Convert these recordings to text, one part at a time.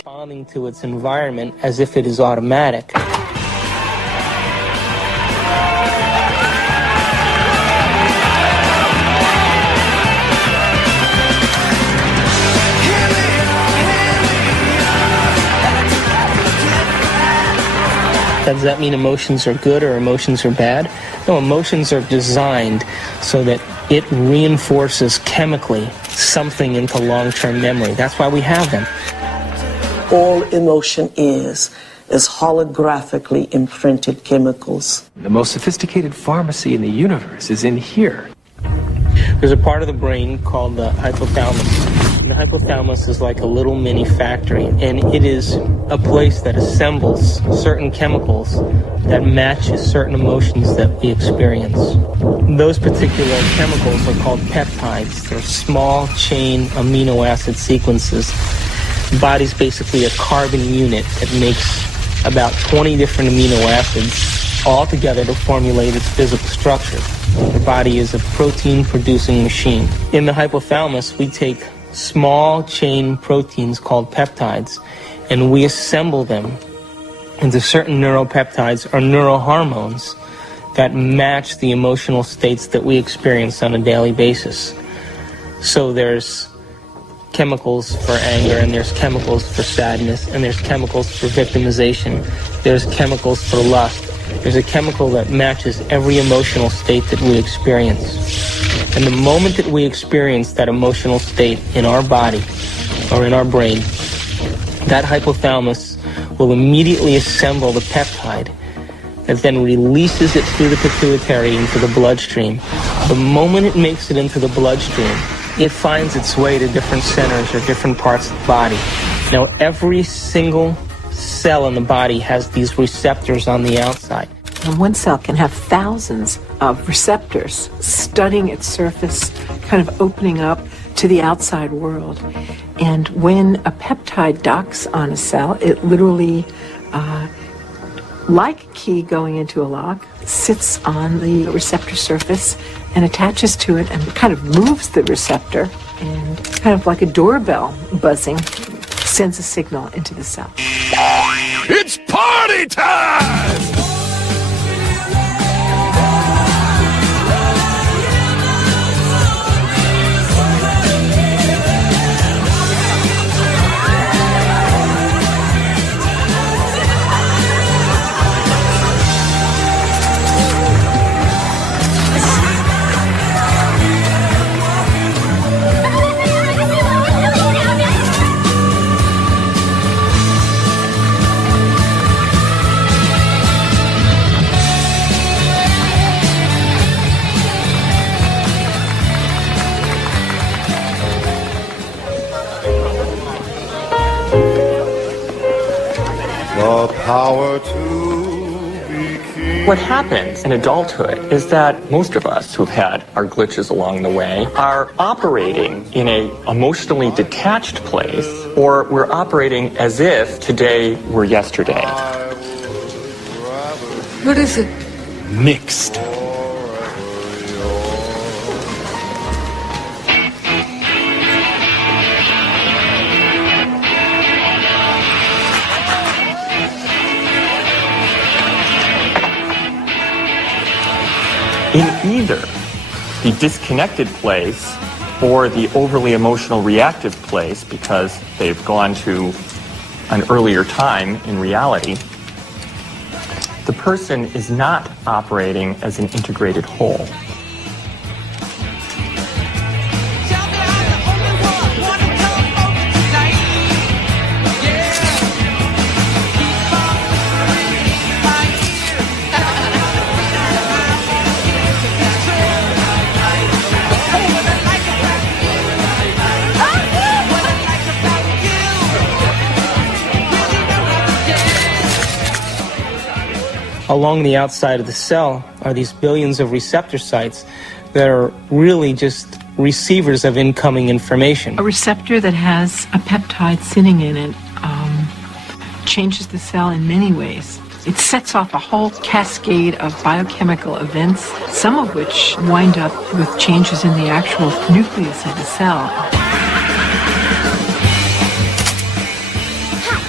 responding to its environment as if it is automatic. Does that mean emotions are good or emotions are bad? No, emotions are designed so that it reinforces chemically something into long-term memory. That's why we have them. All emotion is holographically imprinted chemicals. The most sophisticated pharmacy in the universe is in here. There's a part of the brain called the hypothalamus. And the hypothalamus is like a little mini factory, and it is a place that assembles certain chemicals that matches certain emotions that we experience. Those particular chemicals are called peptides. They're small chain amino acid sequences. The body's basically a carbon unit that makes about 20 different amino acids all together to formulate its physical structure. The body is a protein-producing machine. In the hypothalamus, we take small chain proteins called peptides, and we assemble them into certain neuropeptides or neurohormones that match the emotional states that we experience on a daily basis. So there's chemicals for anger, and there's chemicals for sadness, and there's chemicals for victimization, there's chemicals for lust. There's a chemical that matches every emotional state that we experience. And the moment that we experience that emotional state in our body or in our brain, that hypothalamus will immediately assemble the peptide that then releases it through the pituitary into the bloodstream. The moment it makes it into the bloodstream, it finds its way to different centers or different parts of the body. Now, every single cell in the body has these receptors on the outside. And one cell can have thousands of receptors studding its surface, kind of opening up to the outside world. And when a peptide docks on a cell, it literally, like a key going into a lock, sits on the receptor surface and attaches to it and kind of moves the receptor, and kind of like a doorbell buzzing, sends a signal into the cell. It's party time! Power to be king. What happens in adulthood is that most of us who've had our glitches along the way are operating in a emotionally detached place, or we're operating as if today were yesterday. What is it? Mixed. In either the disconnected place or the overly emotional reactive place, because they've gone to an earlier time in reality, the person is not operating as an integrated whole. Along the outside of the cell are these billions of receptor sites that are really just receivers of incoming information. A receptor that has a peptide sitting in it changes the cell in many ways. It sets off a whole cascade of biochemical events, some of which wind up with changes in the actual nucleus of the cell.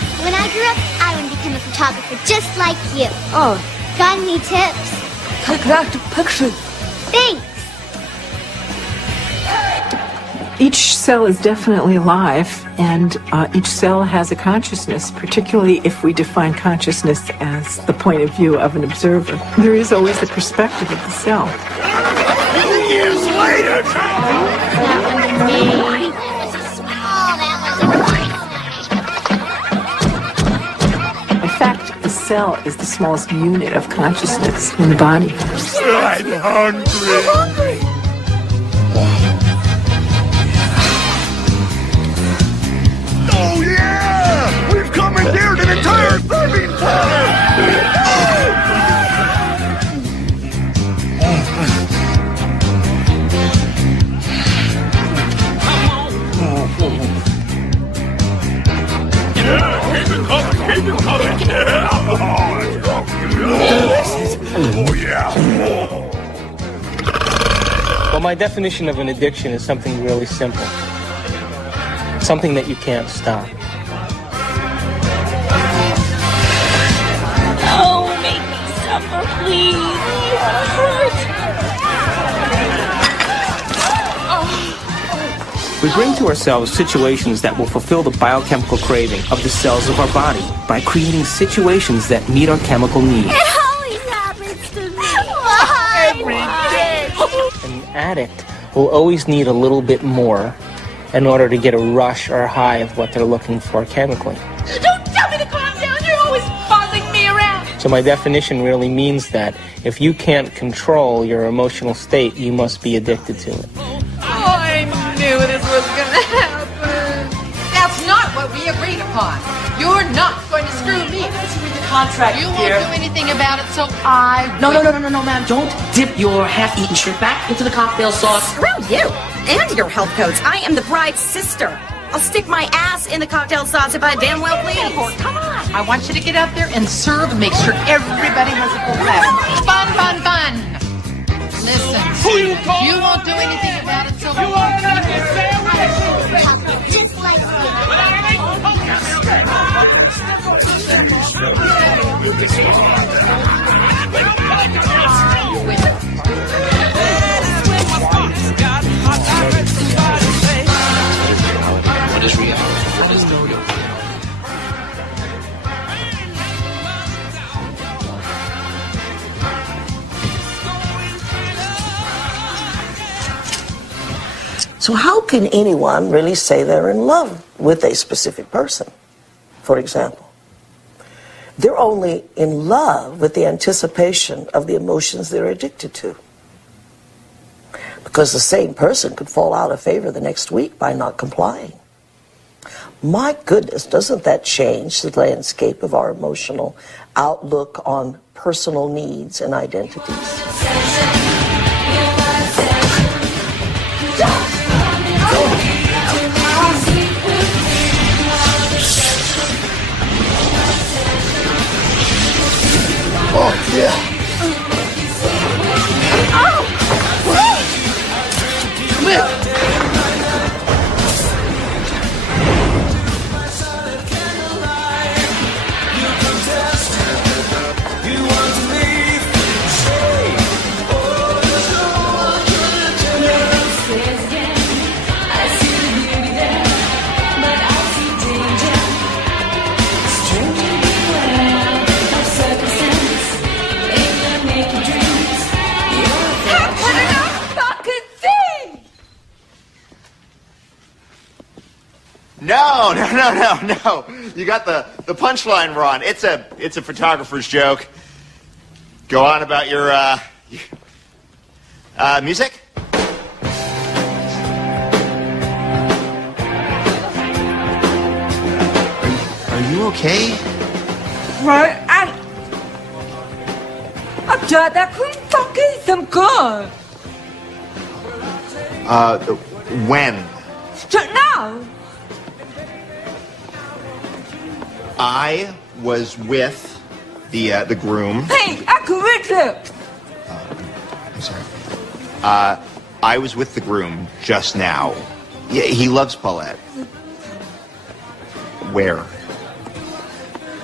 grew up, I want to become a photographer just like you. Oh. Got any tips? Take that picture. Thanks. Each cell is definitely alive, and each cell has a consciousness, particularly if we define consciousness as the point of view of an observer. There is always the perspective of the cell. Years later! In fact, the cell is the smallest unit of consciousness in the body. I'm hungry! Oh yeah! We've commandeered an entire serving planet! Keep it coming! Oh yeah! Well, my definition of an addiction is something really simple. Something that you can't stop. Oh, make me suffer, please. It hurts. We bring to ourselves situations that will fulfill the biochemical craving of the cells of our body by creating situations that meet our chemical needs. It always happens to me. Why? Every day. An addict will always need a little bit more in order to get a rush or a high of what they're looking for chemically. Don't tell me to calm down. You're always bossing me around. So my definition really means that if you can't control your emotional state, you must be addicted to it. I knew this was gonna happen. That's not what we agreed upon. You're not going to screw me. Read the contract, You dear. won't do anything about it, so I No, will. no, ma'am. Don't dip your half-eaten shrimp back into the cocktail sauce. Screw you and your health codes. I am the bride's sister. I'll stick my ass in the cocktail sauce if I damn well please. Come on. I want you to get out there and serve and make sure everybody has a good laugh. Fun, fun, fun. Listen, you won't do anything about it, so you won't keep it. Just like What is real? What is no-no? So how can anyone really say they're in love with a specific person, for example? They're only in love with the anticipation of the emotions they're addicted to. Because the same person could fall out of favor the next week by not complying. My goodness, doesn't that change the landscape of our emotional outlook on personal needs and identities? Oh yeah! No. You got the punchline wrong. It's a photographer's joke. Go on about your music. Are you okay? Right, Dad, that couldn't fucking some good. When? Now. I was with the groom. Hey, I can reach it. I'm sorry. I was with the groom just now. Yeah, he loves Paulette. Where?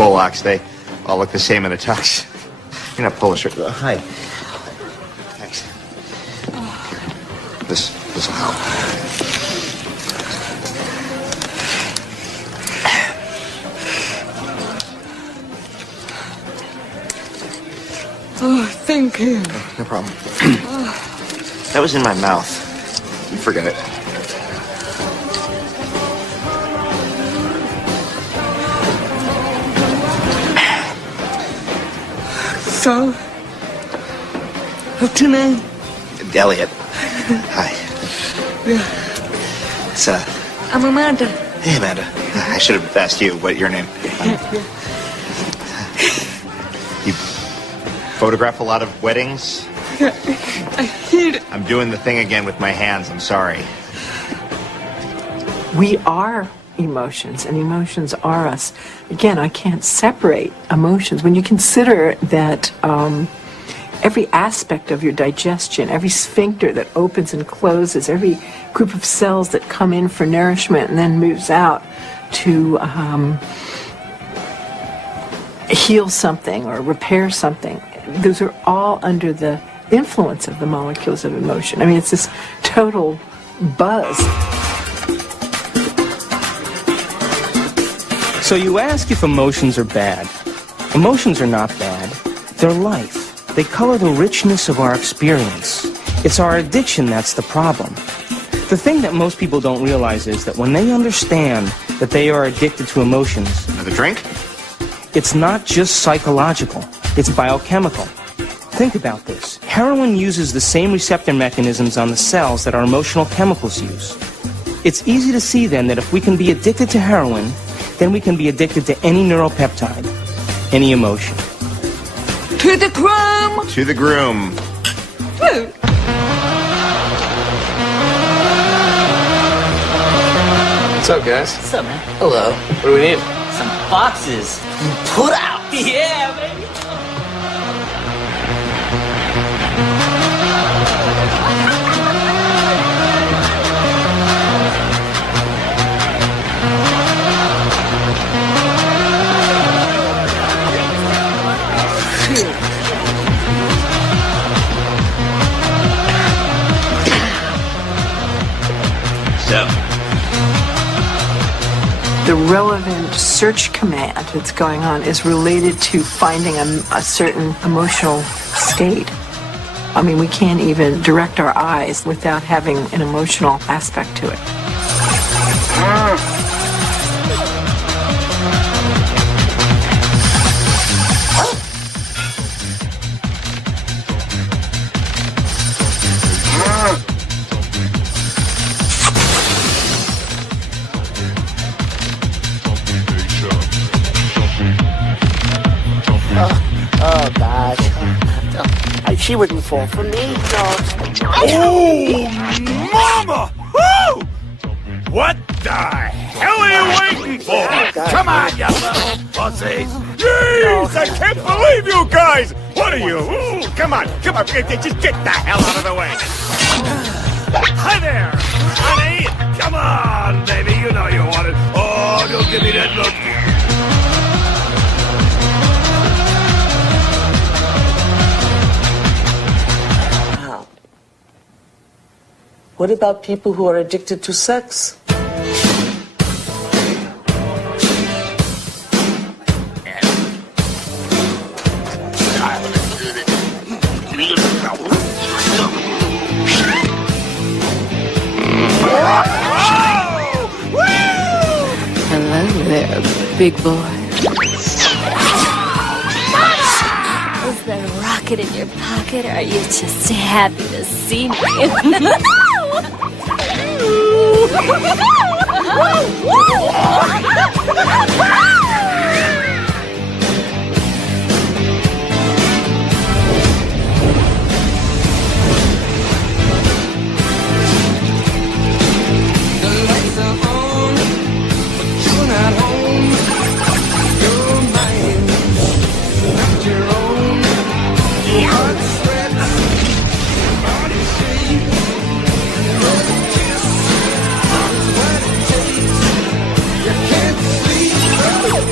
Polacks. They all look the same in a tux. You're not Polish. Hi. Thanks. This will help. Oh, thank you. No problem. That was in my mouth. You forget it. So, what's your name? Elliot. Hi. Yeah. It's, I'm Amanda. Hey, Amanda. I should have asked you what your name. You photograph a lot of weddings? Yeah, I hate it. I'm doing the thing again with my hands. I'm sorry. We are emotions, and emotions are us. Again, I can't separate emotions. When you consider that every aspect of your digestion, every sphincter that opens and closes, every group of cells that come in for nourishment and then moves out to heal something or repair something, those are all under the influence of the molecules of emotion. I mean, it's this total buzz. So you ask if emotions are bad. Emotions are not bad. They're life. They color the richness of our experience. It's our addiction that's the problem. The thing that most people don't realize is that when they understand that they are addicted to emotions... Another drink? It's not just psychological. It's biochemical. Think about this. Heroin uses the same receptor mechanisms on the cells that our emotional chemicals use. It's easy to see then that if we can be addicted to heroin, then we can be addicted to any neuropeptide, any emotion. To the groom! To the groom. Woo. What's up, guys? What's up, man? Hello. What do we need? Some boxes. Put out. Yeah, baby. The relevant search command that's going on is related to finding a certain emotional state. I mean, we can't even direct our eyes without having an emotional aspect to it. Oh, God. She wouldn't fall for me. Oh, mama! Woo! What the hell are you waiting for? Come on, you little pussies! Jeez, I can't believe you guys! What are you? Ooh, come on, just get the hell out of the way! Hi there, honey! Come on, baby, you know you want it. Oh, don't give me that look. What about people who are addicted to sex? Hello there, big boy. Is there a rocket in your pocket, or are you just happy to see me?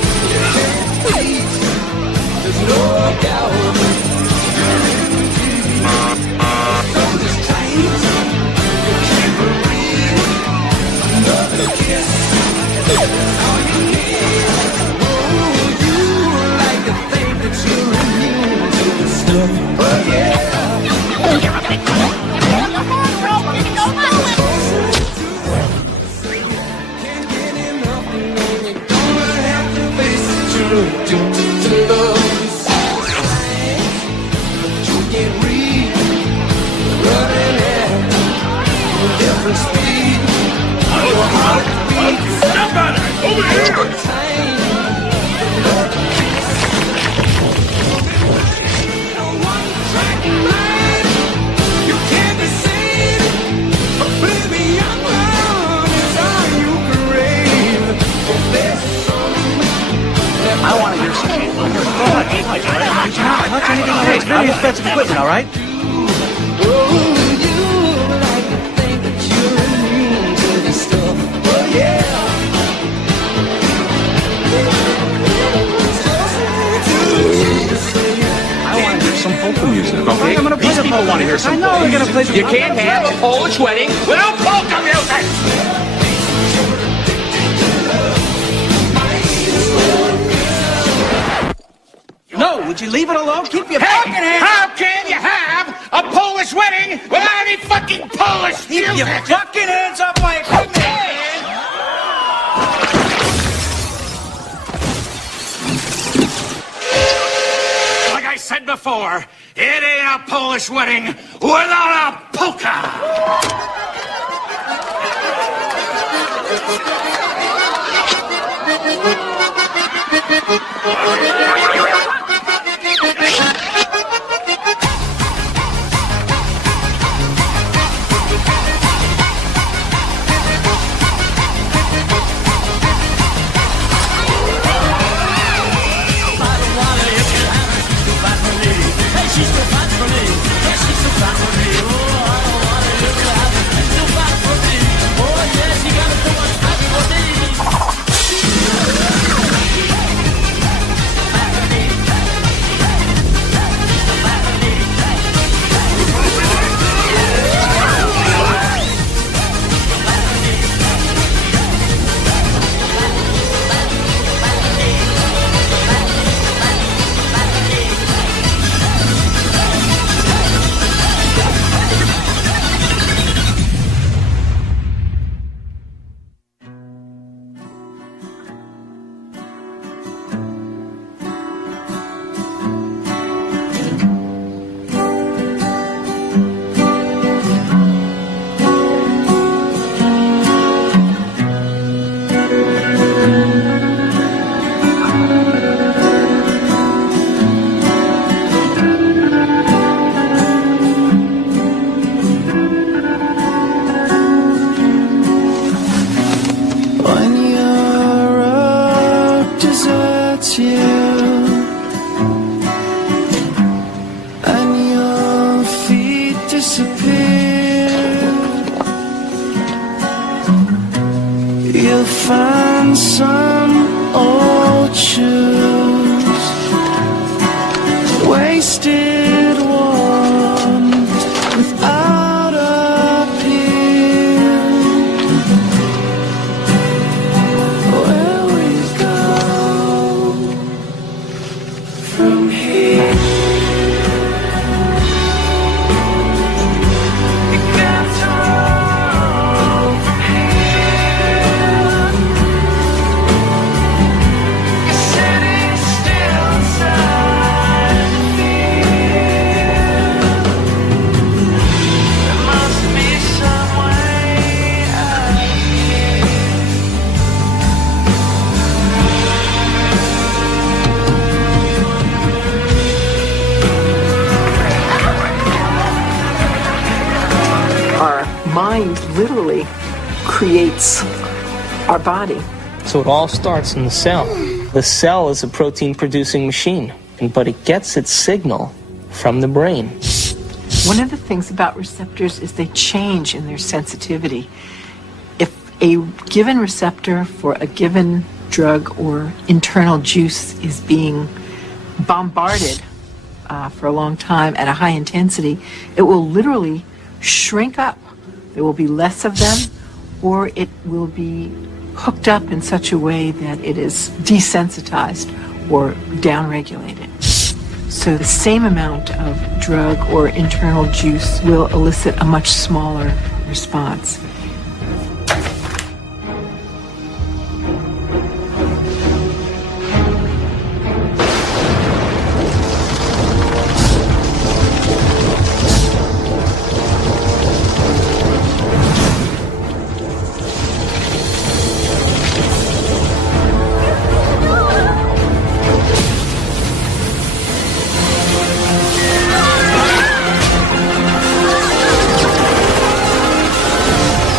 I want to hear some. Not anything. Hey, it's very expensive equipment, all right? I want to hear some polka music, okay? I'm gonna play These people want to hear some polka. I know they're going to play some polka. You can't have a Polish wedding without polka music! No, would you leave it alone? Keep your fucking hands... How can you have a Polish wedding without any fucking Polish music? Keep your fucking hands off my equipment! Like I said before, it ain't a Polish wedding without a polka! You'll find some old shoes, wasted one, without a peer. Where we go from here? Mind literally creates our body. So it all starts in the cell. The cell is a protein-producing machine, but it gets its signal from the brain. One of the things about receptors is they change in their sensitivity. If a given receptor for a given drug or internal juice is being bombarded for a long time at a high intensity, it will literally shrink up. There will be less of them, or it will be hooked up in such a way that it is desensitized or downregulated. So the same amount of drug or internal juice will elicit a much smaller response.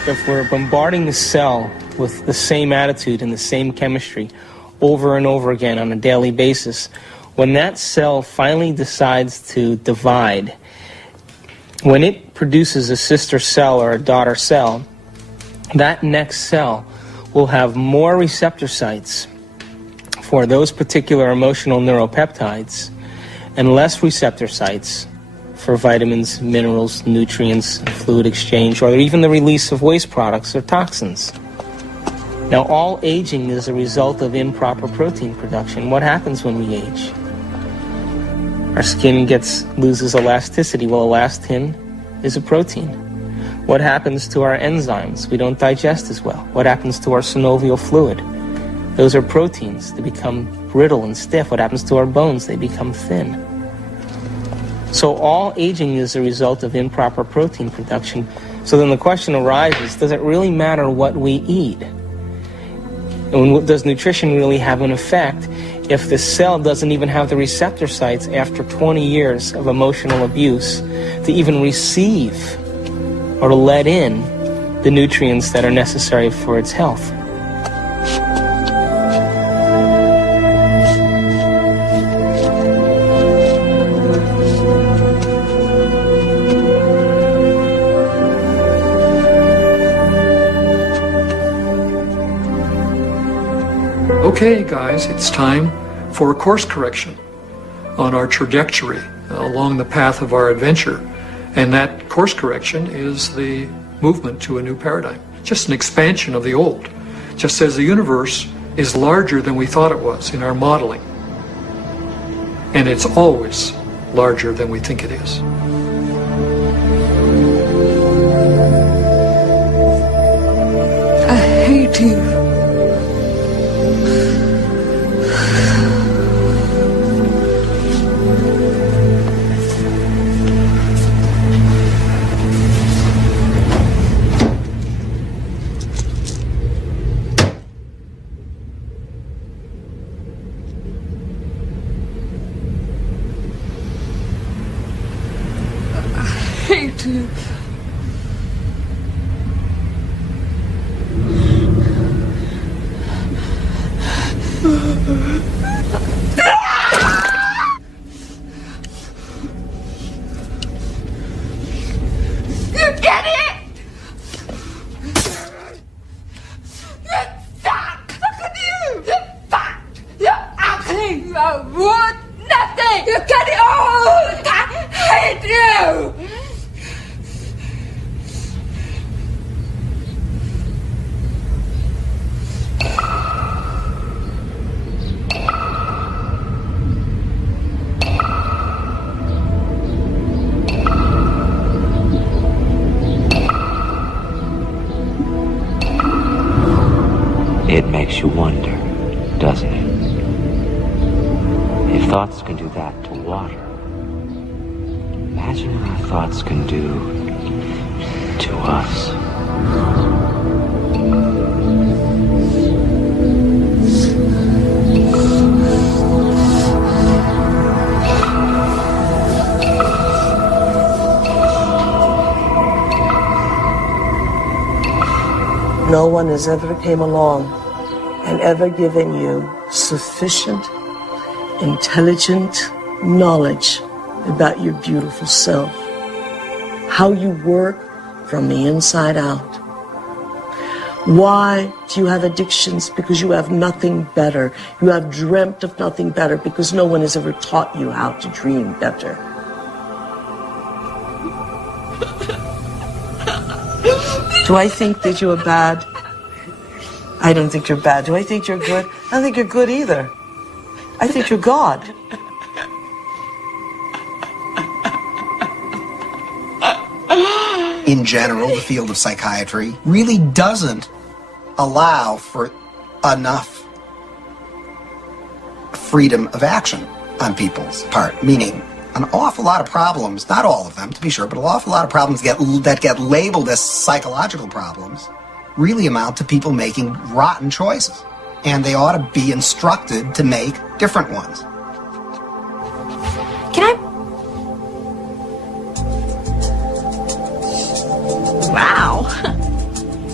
if we're bombarding the cell with the same attitude and the same chemistry over and over again on a daily basis, when that cell finally decides to divide, when it produces a sister cell or a daughter cell, that next cell will have more receptor sites for those particular emotional neuropeptides and less receptor sites for vitamins, minerals, nutrients, fluid exchange, or even the release of waste products or toxins. Now, all aging is a result of improper protein production. What happens when we age? Our skin loses elasticity. Well, elastin is a protein. What happens to our enzymes? We don't digest as well. What happens to our synovial fluid? Those are proteins. They become brittle and stiff. What happens to our bones? They become thin. So all aging is a result of improper protein production. So then the question arises, does it really matter what we eat? And does nutrition really have an effect if the cell doesn't even have the receptor sites after 20 years of emotional abuse to even receive or to let in the nutrients that are necessary for its health? Okay, guys, it's time for a course correction on our trajectory along the path of our adventure. And that course correction is the movement to a new paradigm, just an expansion of the old, just as the universe is larger than we thought it was in our modeling. And it's always larger than we think it is. I hate you. Hate you. You get it? You suck! Look at you! You're fat! You're ugly! You're worth nothing! You get it all! I hate you! It makes you wonder, doesn't it? If thoughts can do that to water, imagine what our thoughts can do to us. No one has ever came along and ever given you sufficient, intelligent knowledge about your beautiful self, how you work from the inside out. Why do you have addictions? Because you have nothing better. You have dreamt of nothing better because no one has ever taught you how to dream better. Do I think that you are bad? I don't think you're bad. Do I think you're good? I don't think you're good either. I think you're God. In general, the field of psychiatry really doesn't allow for enough freedom of action on people's part, meaning an awful lot of problems, not all of them to be sure, but an awful lot of problems that get labeled as psychological problems really amount to people making rotten choices. And they ought to be instructed to make different ones. Can I? Wow.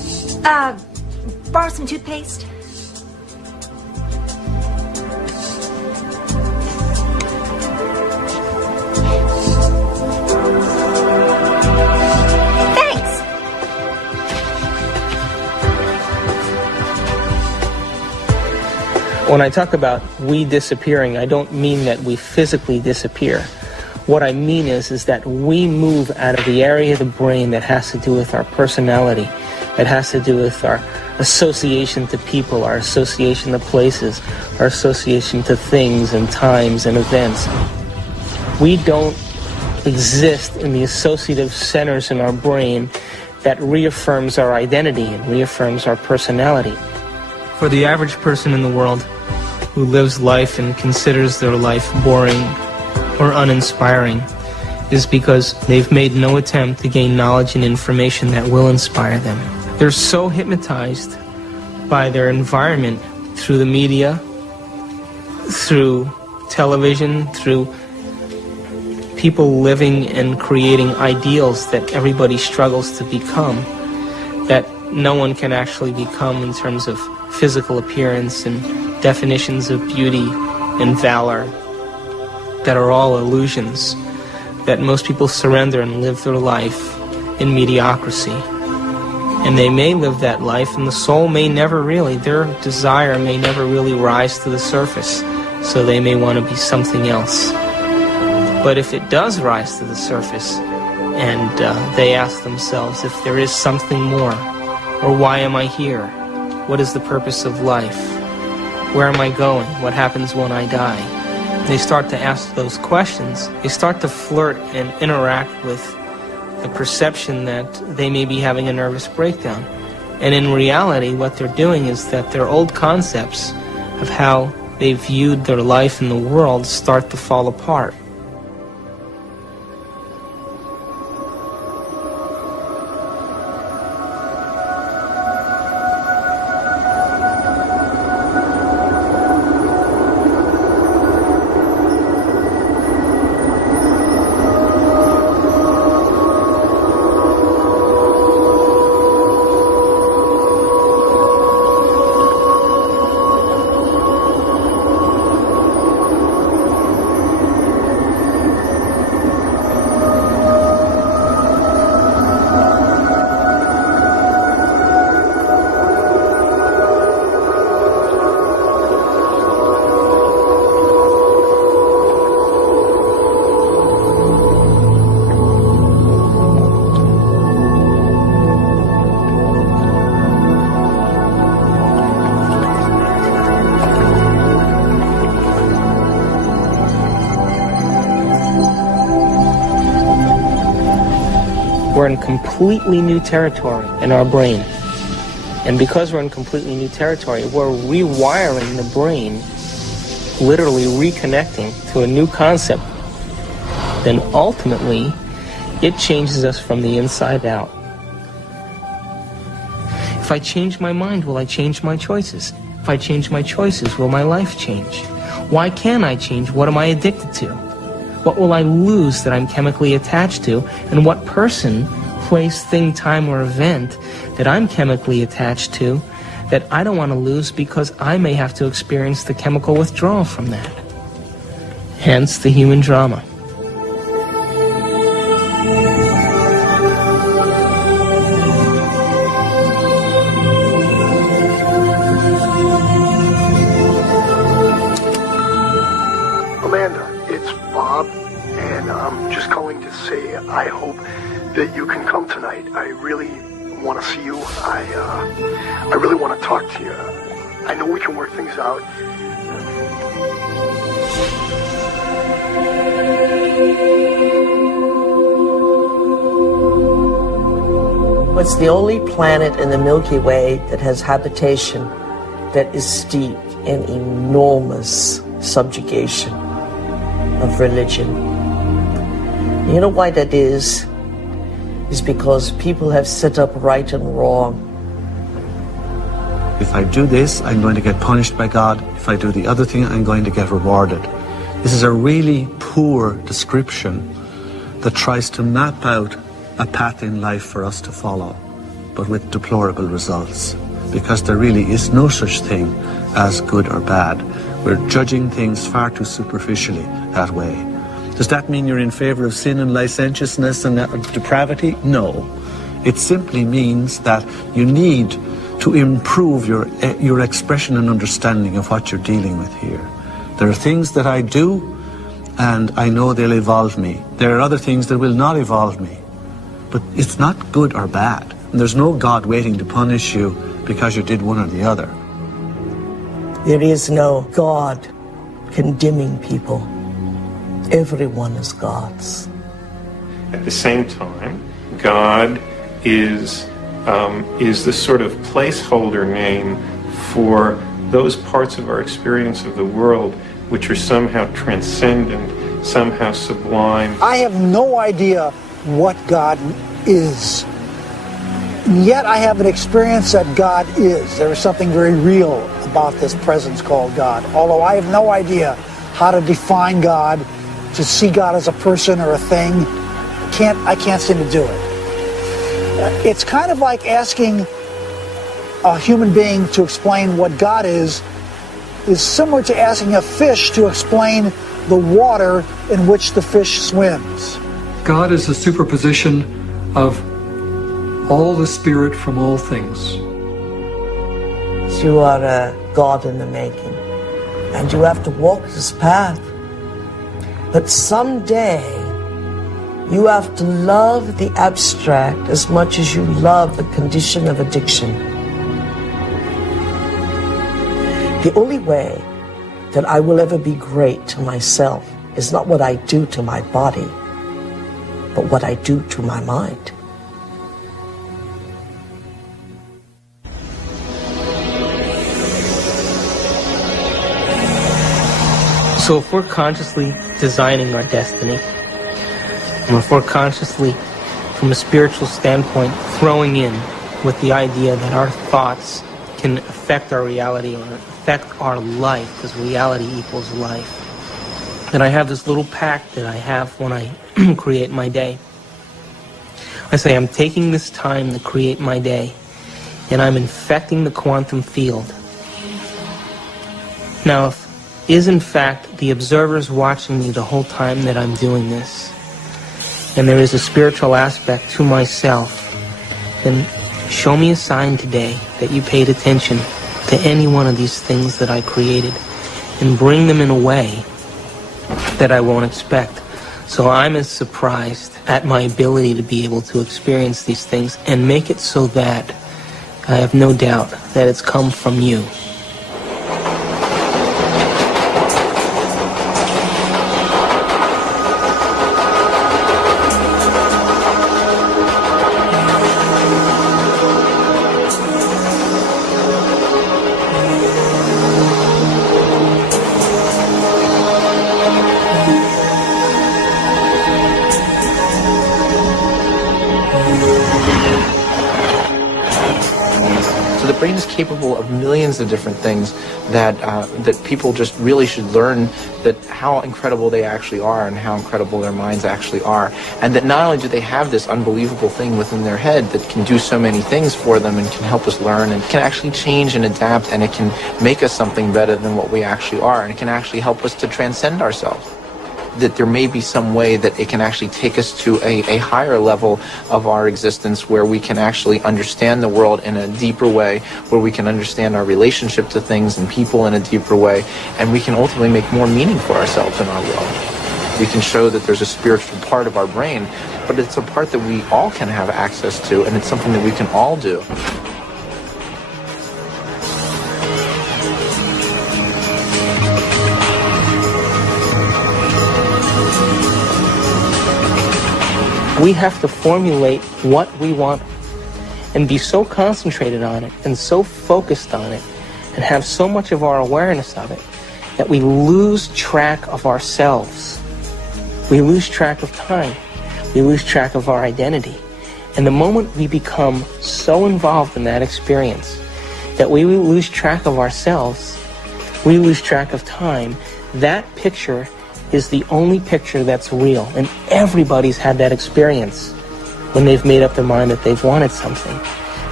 Borrow some toothpaste? Thanks! When I talk about we disappearing, I don't mean that we physically disappear. What I mean is that we move out of the area of the brain that has to do with our personality, that has to do with our association to people, our association to places, our association to things and times and events. We don't exist in the associative centers in our brain that reaffirms our identity and reaffirms our personality. For the average person in the world who lives life and considers their life boring or uninspiring is because they've made no attempt to gain knowledge and information that will inspire them. They're so hypnotized by their environment through the media, through television, through people living and creating ideals that everybody struggles to become, that no one can actually become in terms of physical appearance and definitions of beauty and valor that are all illusions, that most people surrender and live their life in mediocrity. And they may live that life, and the soul may never really, their desire may never really rise to the surface, so they may want to be something else. But if it does rise to the surface, and they ask themselves if there is something more, or why am I here? What is the purpose of life? Where am I going? What happens when I die? They start to ask those questions. They start to flirt and interact with the perception that they may be having a nervous breakdown. And in reality, what they're doing is that their old concepts of how they viewed their life in the world start to fall apart. We're in completely new territory in our brain. And because we're in completely new territory, we're rewiring the brain, literally reconnecting to a new concept. Then ultimately, it changes us from the inside out. If I change my mind, will I change my choices? If I change my choices, will my life change? Why can't I change? What am I addicted to? What will I lose that I'm chemically attached to? And what person, place, thing, time, or event that I'm chemically attached to that I don't want to lose because I may have to experience the chemical withdrawal from that? Hence the human drama. I hope that you can come tonight. I really want to see you. I really want to talk to you. I know we can work things out. It's the only planet in the Milky Way that has habitation that is steeped in enormous subjugation of religion. You know why that is? Is because people have set up right and wrong. If I do this, I'm going to get punished by God. If I do the other thing, I'm going to get rewarded. This is a really poor description that tries to map out a path in life for us to follow. but with deplorable results, because there really is no such thing as good or bad. We're judging things far too superficially that way. Does that mean you're in favor of sin and licentiousness and depravity? No. It simply means that you need to improve your expression and understanding of what you're dealing with here. There are things that I do, and I know they'll evolve me. There are other things that will not evolve me. But it's not good or bad. And there's no God waiting to punish you because you did one or the other. There is no God condemning people. Everyone is God's. At the same time, God is the sort of placeholder name for those parts of our experience of the world which are somehow transcendent, somehow sublime. I have no idea what God is. And yet I have an experience that God is. There is something very real about this presence called God. Although I have no idea how to define God, to see God as a person or a thing, I can't seem to do it. It's kind of like asking a human being to explain what God is similar to asking a fish to explain the water in which the fish swims. God is the superposition of all the spirit from all things. You are a God in the making, and you have to walk this path. But someday, you have to love the abstract as much as you love the condition of addiction. The only way that I will ever be great to myself is not what I do to my body, but what I do to my mind. So if we're consciously designing our destiny, and if we're consciously, from a spiritual standpoint, throwing in with the idea that our thoughts can affect our reality or affect our life, because reality equals life, then I have this little pact that I have when I create my day. I say I'm taking this time to create my day, and I'm infecting the quantum field. Now, if is in fact the observers watching me the whole time that I'm doing this, and there is a spiritual aspect to myself, then show me a sign today that you paid attention to any one of these things that I created, and bring them in a way that I won't expect. So I'm as surprised at my ability to be able to experience these things and make it so that I have no doubt that it's come from you. The brain is capable of millions of different things that people just really should learn that how incredible they actually are and how incredible their minds actually are, and that not only do they have this unbelievable thing within their head that can do so many things for them and can help us learn and can actually change and adapt, and it can make us something better than what we actually are, and it can actually help us to transcend ourselves. That there may be some way that it can actually take us to a higher level of our existence, where we can actually understand the world in a deeper way, where we can understand our relationship to things and people in a deeper way, and we can ultimately make more meaning for ourselves in our world. We can show that there's a spiritual part of our brain, but it's a part that we all can have access to, and it's something that we can all do. We have to formulate what we want and be so concentrated on it and so focused on it and have so much of our awareness of it that we lose track of ourselves. We lose track of time. We lose track of our identity. And the moment we become so involved in that experience that we lose track of ourselves, we lose track of time, that picture is the only picture that's real. And everybody's had that experience when they've made up their mind that they've wanted something.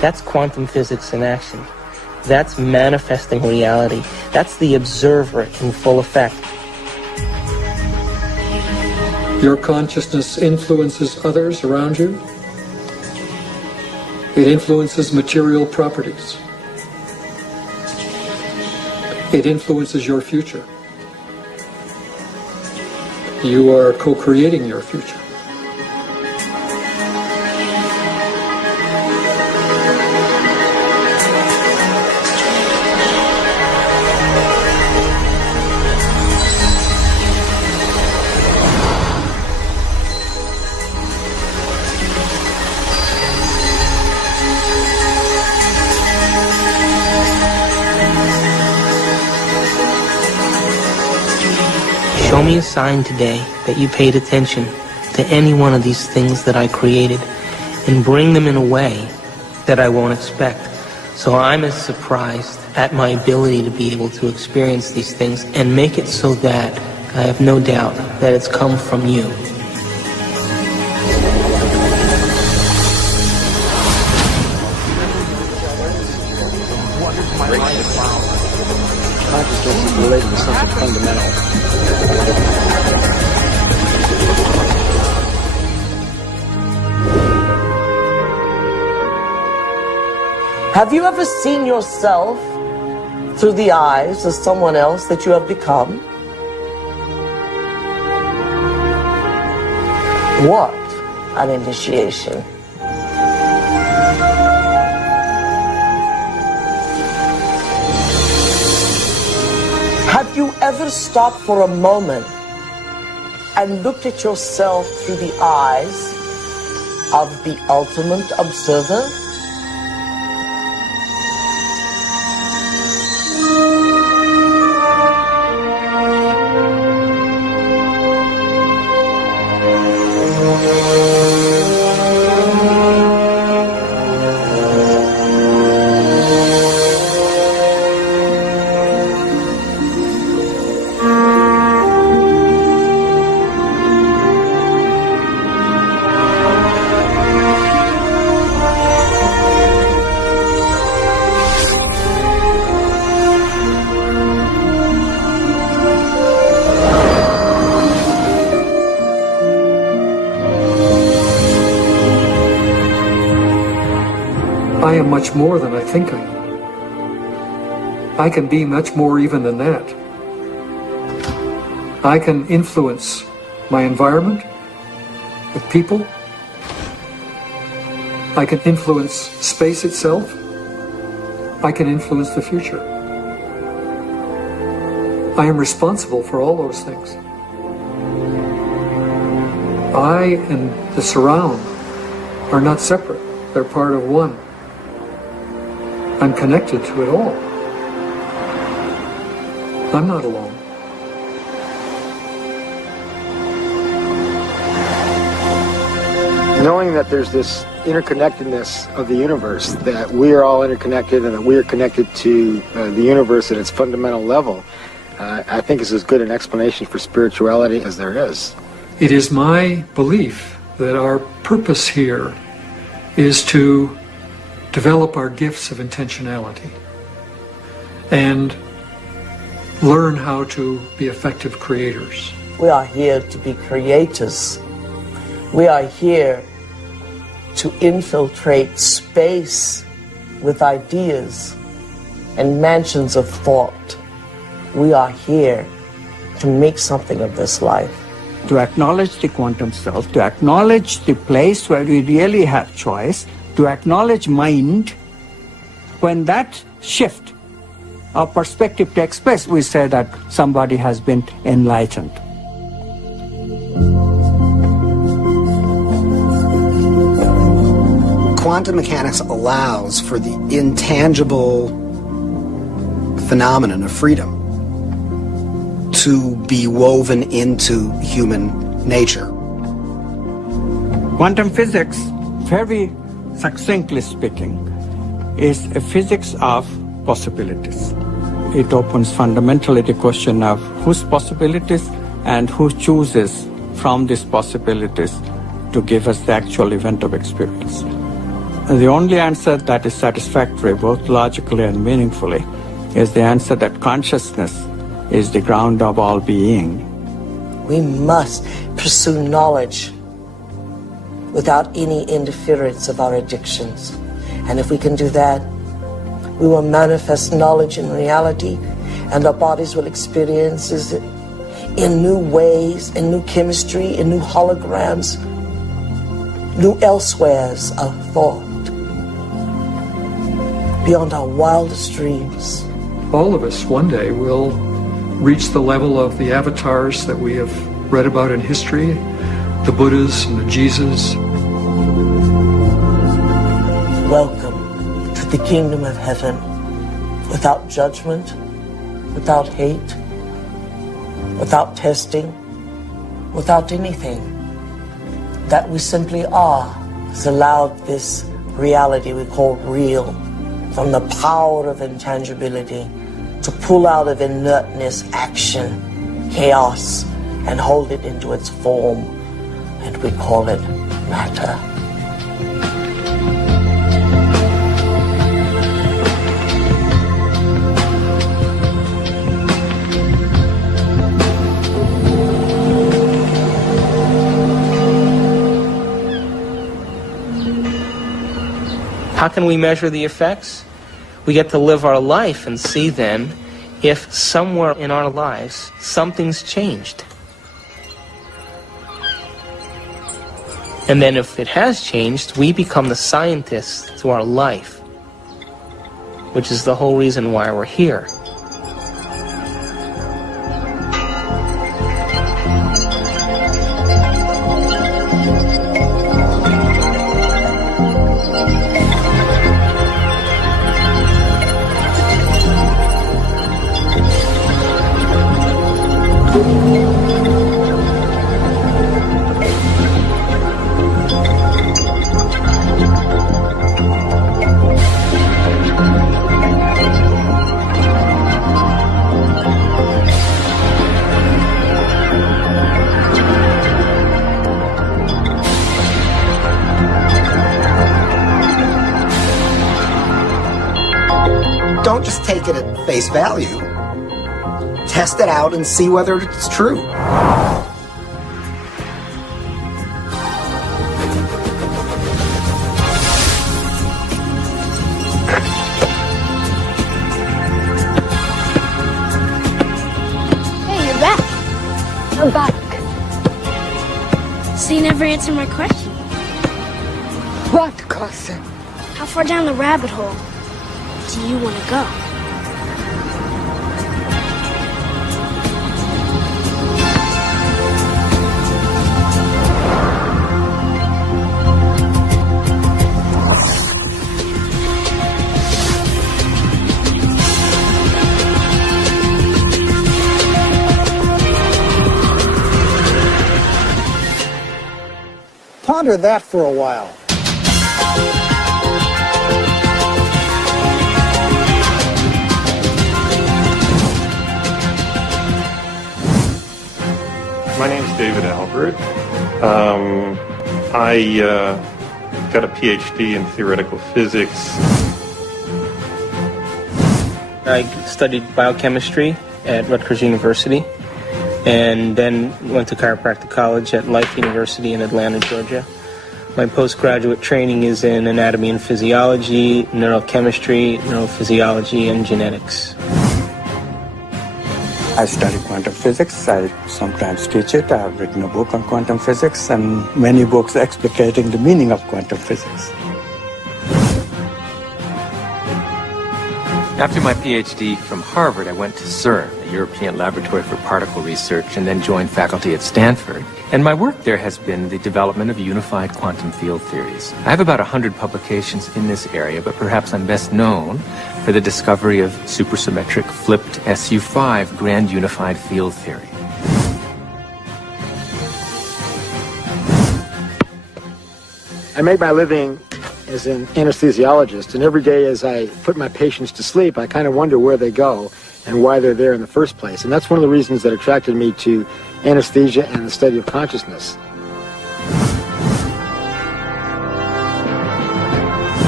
That's quantum physics in action. That's manifesting reality. That's the observer in full effect. Your consciousness influences others around you. It influences material properties. It influences your future. You are co-creating your future. Show me a sign today that you paid attention to any one of these things that I created, and bring them in a way that I won't expect. So I'm as surprised at my ability to be able to experience these things, and make it so that I have no doubt that it's come from you. Consciousness is related to something fundamental. Have you ever seen yourself through the eyes of someone else that you have become? What an initiation. Have you ever stopped for a moment and looked at yourself through the eyes of the ultimate observer? I am much more than I think I am. I can be much more even than that. I can influence my environment with people. I can influence space itself. I can influence the future. I am responsible for all those things. I and the surround are not separate. They're part of one. I'm connected to it all. I'm not alone. Knowing that there's this interconnectedness of the universe, that we are all interconnected and that we are connected to the universe at its fundamental level, I think is as good an explanation for spirituality as there is. It is my belief that our purpose here is to develop our gifts of intentionality and learn how to be effective creators. We are here to be creators. We are here to infiltrate space with ideas and mansions of thought. We are here to make something of this life. To acknowledge the quantum self, to acknowledge the place where we really have choice, to acknowledge mind. When that shift of perspective takes place, we say that somebody has been enlightened. Quantum mechanics allows for the intangible phenomenon of freedom to be woven into human nature. Quantum physics, very succinctly speaking, is a physics of possibilities. It opens fundamentally the question of whose possibilities and who chooses from these possibilities to give us the actual event of experience. the only answer that is satisfactory, both logically and meaningfully, is the answer that consciousness is the ground of all being. We must pursue knowledge without any interference of our addictions. And if we can do that, we will manifest knowledge in reality, and our bodies will experience it in new ways, in new chemistry, in new holograms, new elsewheres of thought, beyond our wildest dreams. All of us one day will reach the level of the avatars that we have read about in history, the Buddhas and the Jesus. Welcome to the kingdom of heaven, without judgment, without hate, without testing, without anything. That we simply are has allowed this reality we call real, from the power of intangibility, to pull out of inertness action, chaos, and hold it into its form, and we call it matter. How can we measure the effects? We get to live our life and see then if somewhere in our lives something's changed. And then if it has changed, we become the scientists to our life, which is the whole reason why we're here. Don't just take it at face value. Test it out and see whether it's true. Hey, you're back. I'm back. So you never answered my question. What question? How far down the rabbit hole do you want to go? Ponder that for a while. My name's David Albert. I got a PhD in theoretical physics. I studied biochemistry at Rutgers University, and then went to chiropractic college at Life University in Atlanta, Georgia. My postgraduate training is in anatomy and physiology, neurochemistry, neurophysiology, and genetics. I study quantum physics. I sometimes teach it. I have written a book on quantum physics and many books explicating the meaning of quantum physics. After my PhD from Harvard, I went to CERN, the European Laboratory for Particle Research, and then joined faculty at Stanford. And my work there has been the development of unified quantum field theories. I have about 100 publications in this area, but perhaps I'm best known for the discovery of supersymmetric flipped SU5 grand unified field theory. I make my living as an anesthesiologist, and every day as I put my patients to sleep, I kind of wonder where they go and why they're there in the first place. And that's one of the reasons that attracted me to anesthesia and the study of consciousness.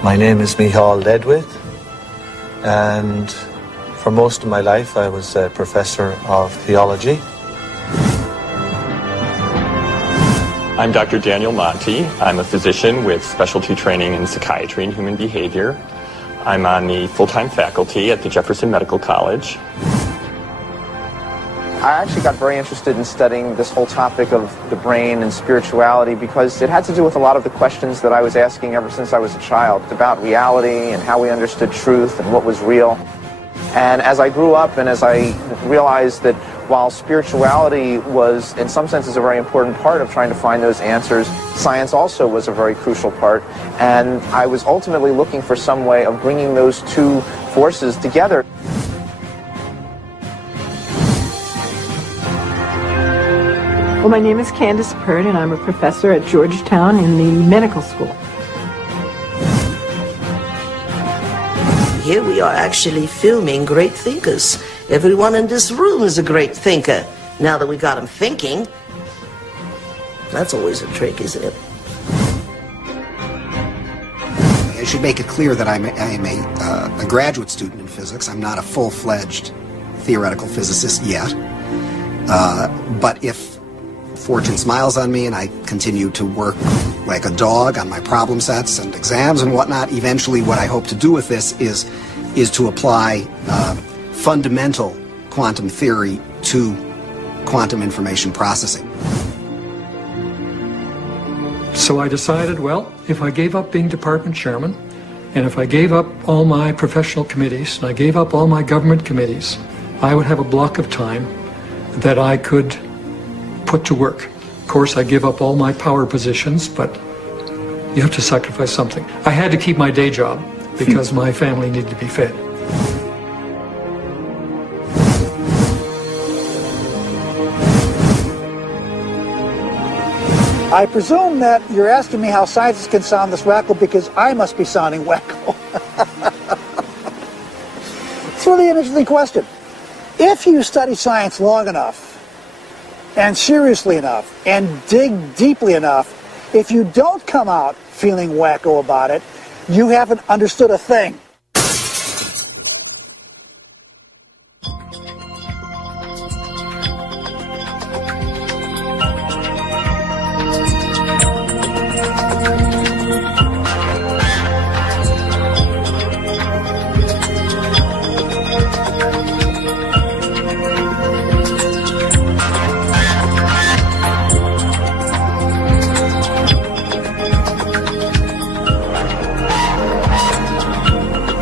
My name is Michal Ledwith, and for most of my life I was a professor of theology. I'm Dr. Daniel Monti. I'm a physician with specialty training in psychiatry and human behavior. I'm on the full-time faculty at the Jefferson Medical College. I actually got very interested in studying this whole topic of the brain and spirituality because it had to do with a lot of the questions that I was asking ever since I was a child about reality and how we understood truth and what was real. And as I grew up and as I realized that while spirituality was in some senses a very important part of trying to find those answers, science also was a very crucial part. And I was ultimately looking for some way of bringing those two forces together. Well, my name is Candace Pert, and I'm a professor at Georgetown in the medical school. Here we are actually filming great thinkers. Everyone in this room is a great thinker. Now that we got them thinking, that's always a trick, isn't it? I should make it clear that I am a graduate student in physics. I'm not a full-fledged theoretical physicist yet. But if fortune smiles on me and I continue to work like a dog on my problem sets and exams and whatnot, eventually what I hope to do with this is to apply fundamental quantum theory to quantum information processing. So I decided, well, if I gave up being department chairman, and if I gave up all my professional committees, and I gave up all my government committees, I would have a block of time that I could put to work. Of course, I give up all my power positions, but you have to sacrifice something. I had to keep my day job because my family needed to be fed. I presume that you're asking me how scientists can sound this wacko because I must be sounding wacko. It's really an interesting question. If you study science long enough, and seriously enough, and dig deeply enough, if you don't come out feeling wacko about it, you haven't understood a thing.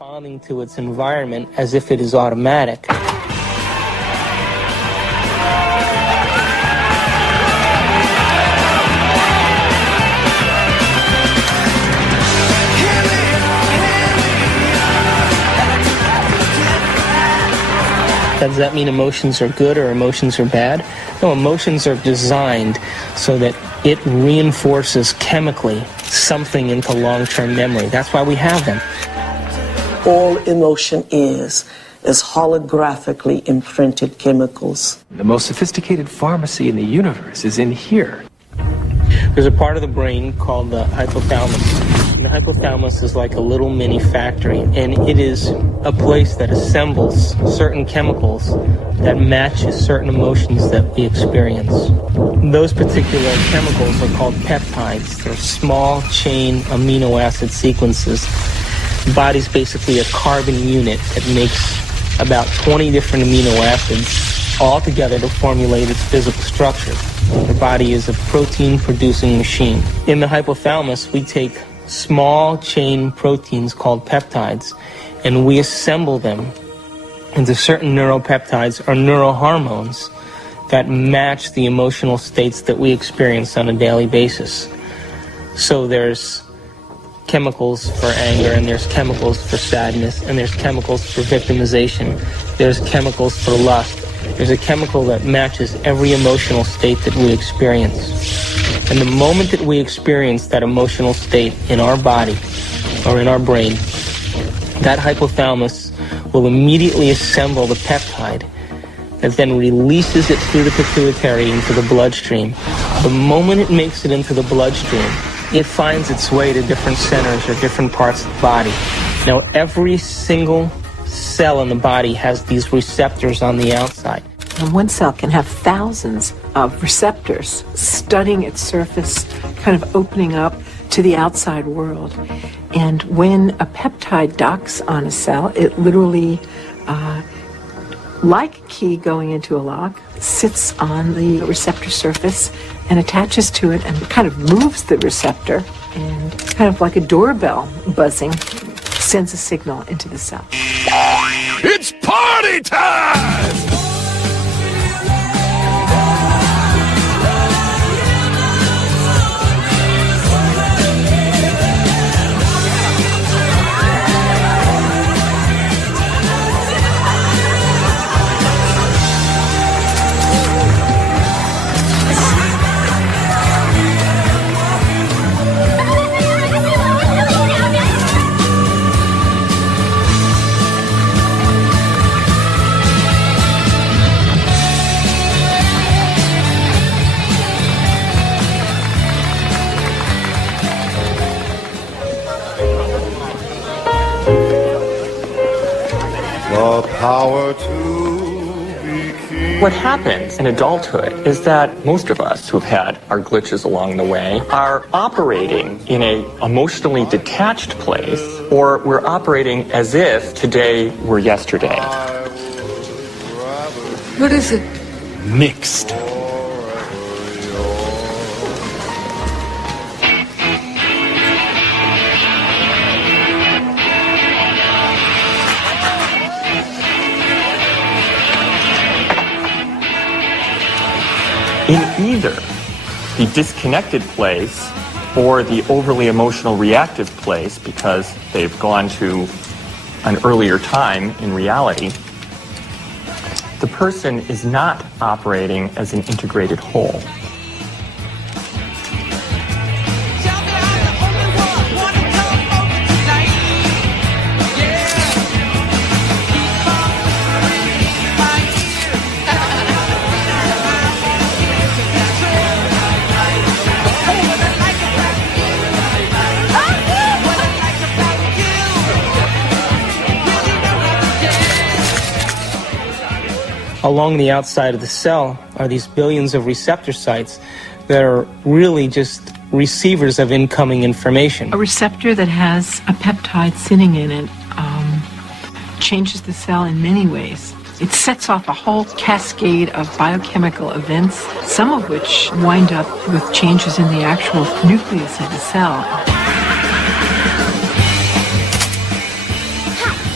responding to its environment as if it is automatic. Does that mean emotions are good or emotions are bad? No, emotions are designed so that it reinforces chemically something into long-term memory. That's why we have them. All emotion is holographically imprinted chemicals. The most sophisticated pharmacy in the universe is in here. There's a part of the brain called the hypothalamus. And the hypothalamus is like a little mini factory, and it is a place that assembles certain chemicals that matches certain emotions that we experience. Those particular chemicals are called peptides. They're small chain amino acid sequences. The body's basically a carbon unit that makes about 20 different amino acids all together to formulate its physical structure. The body is a protein-producing machine. In the hypothalamus, we take small chain proteins called peptides, and we assemble them into certain neuropeptides or neurohormones that match the emotional states that we experience on a daily basis. So there's chemicals for anger, and there's chemicals for sadness, and there's chemicals for victimization, there's chemicals for lust. There's a chemical that matches every emotional state that we experience. And the moment that we experience that emotional state in our body or in our brain, that hypothalamus will immediately assemble the peptide that then releases it through the pituitary into the bloodstream. The moment it makes it into the bloodstream, it finds its way to different centers or different parts of the body. Now, every single cell in the body has these receptors on the outside. And one cell can have thousands of receptors studding its surface, kind of opening up to the outside world. And when a peptide docks on a cell, it literally, like a key going into a lock, sits on the receptor surface and attaches to it and kind of moves the receptor, and kind of like a doorbell buzzing, sends a signal into the cell. It's party time! Power to be king. What happens in adulthood is that most of us who've had our glitches along the way are operating in an emotionally detached place, or we're operating as if today were yesterday. What is it? Mixed. In either the disconnected place or the overly emotional reactive place, because they've gone to an earlier time in reality, the person is not operating as an integrated whole. Along the outside of the cell are these billions of receptor sites that are really just receivers of incoming information. A receptor that has a peptide sitting in it changes the cell in many ways. It sets off a whole cascade of biochemical events, some of which wind up with changes in the actual nucleus of the cell.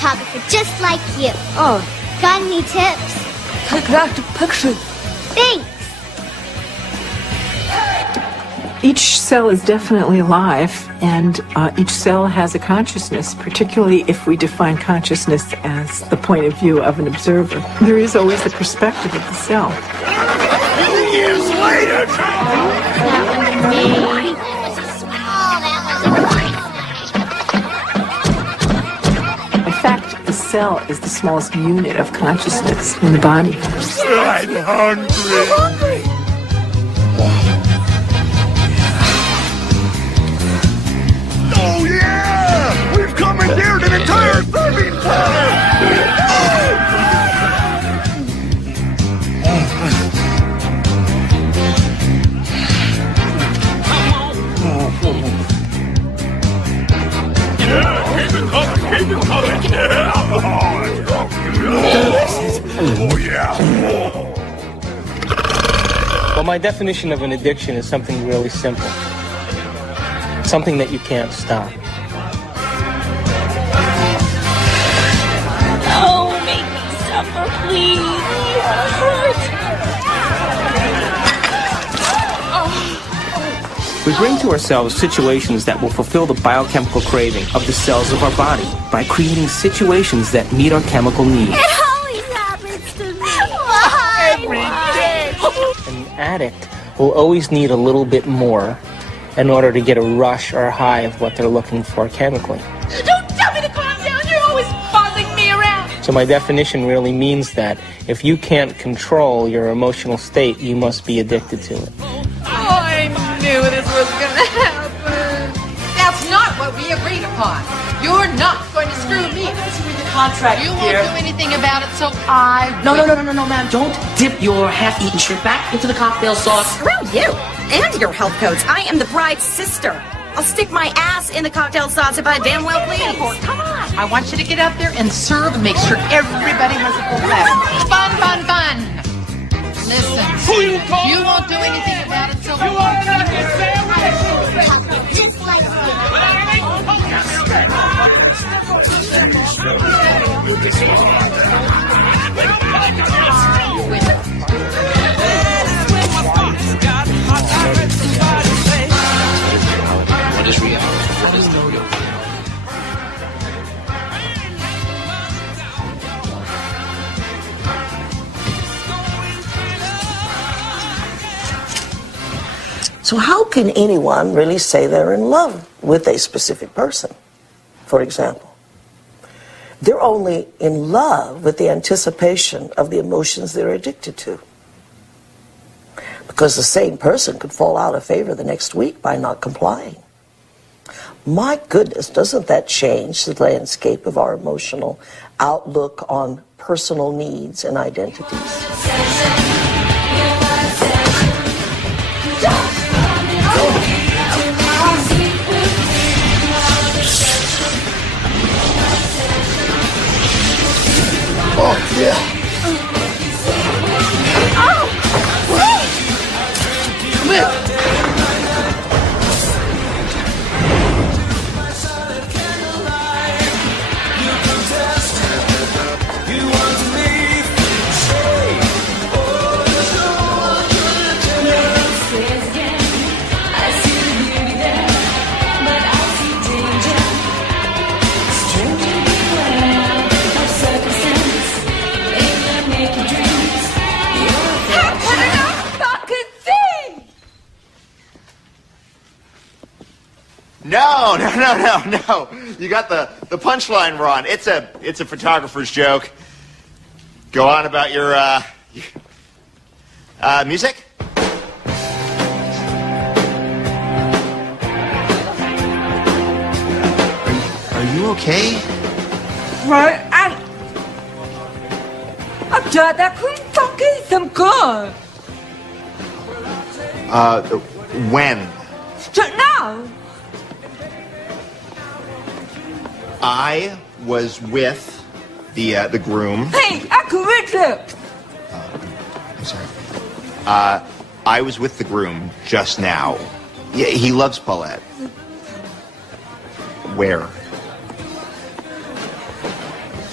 photographer just like you. Oh. Got any tips? Take lots of pictures. Thanks. Each cell is definitely alive, and each cell has a consciousness, particularly if we define consciousness as the point of view of an observer. There is always the perspective of the cell. Years later! In fact, the cell is the smallest unit of consciousness in the body. I'm hungry! Oh yeah! We've commandeered an entire serving planet! Yeah, keep it coming, keep it coming! Yeah! Oh yeah! Well, my definition of an addiction is something really simple. Something that you can't stop. Oh, make me suffer, please. It hurts. We bring to ourselves situations that will fulfill the biochemical craving of the cells of our body by creating situations that meet our chemical needs. It always happens to me. Why? Every day. An addict will always need a little bit more in order to get a rush or a high of what they're looking for chemically. Don't tell me to calm down. You're always bossing me around. So my definition really means that if you can't control your emotional state, you must be addicted to it. Oh, I knew this was gonna happen. That's not what we agreed upon. You're not going to screw me. Let's read the contract, You dear. won't do anything about it, so I No, will. ma'am. Don't dip your half-eaten shrimp back into the cocktail sauce. Screw you and your health codes. I am the bride's sister. I'll stick my ass in the cocktail sauce if I damn well please. Come on. I want you to get out there and serve and make sure everybody has a full glass. Fun, fun, fun. Listen, you won't do anything about it, so you are not Just like What is reality? What is no reality? So how can anyone really say they're in love with a specific person, for example? They're only in love with the anticipation of the emotions they're addicted to. Because the same person could fall out of favor the next week by not complying. My goodness, doesn't that change the landscape of our emotional outlook on personal needs and identities? Oh, yeah. Come here. No. You got the punchline wrong. It's a photographer's joke. Go on about your music. Are you okay? Right, I'm done. That couldn't fucking some good. When? Straight now. I was with the groom. Hey, I can reach it. I'm sorry. I was with the groom just now. Yeah, he loves Paulette. Where?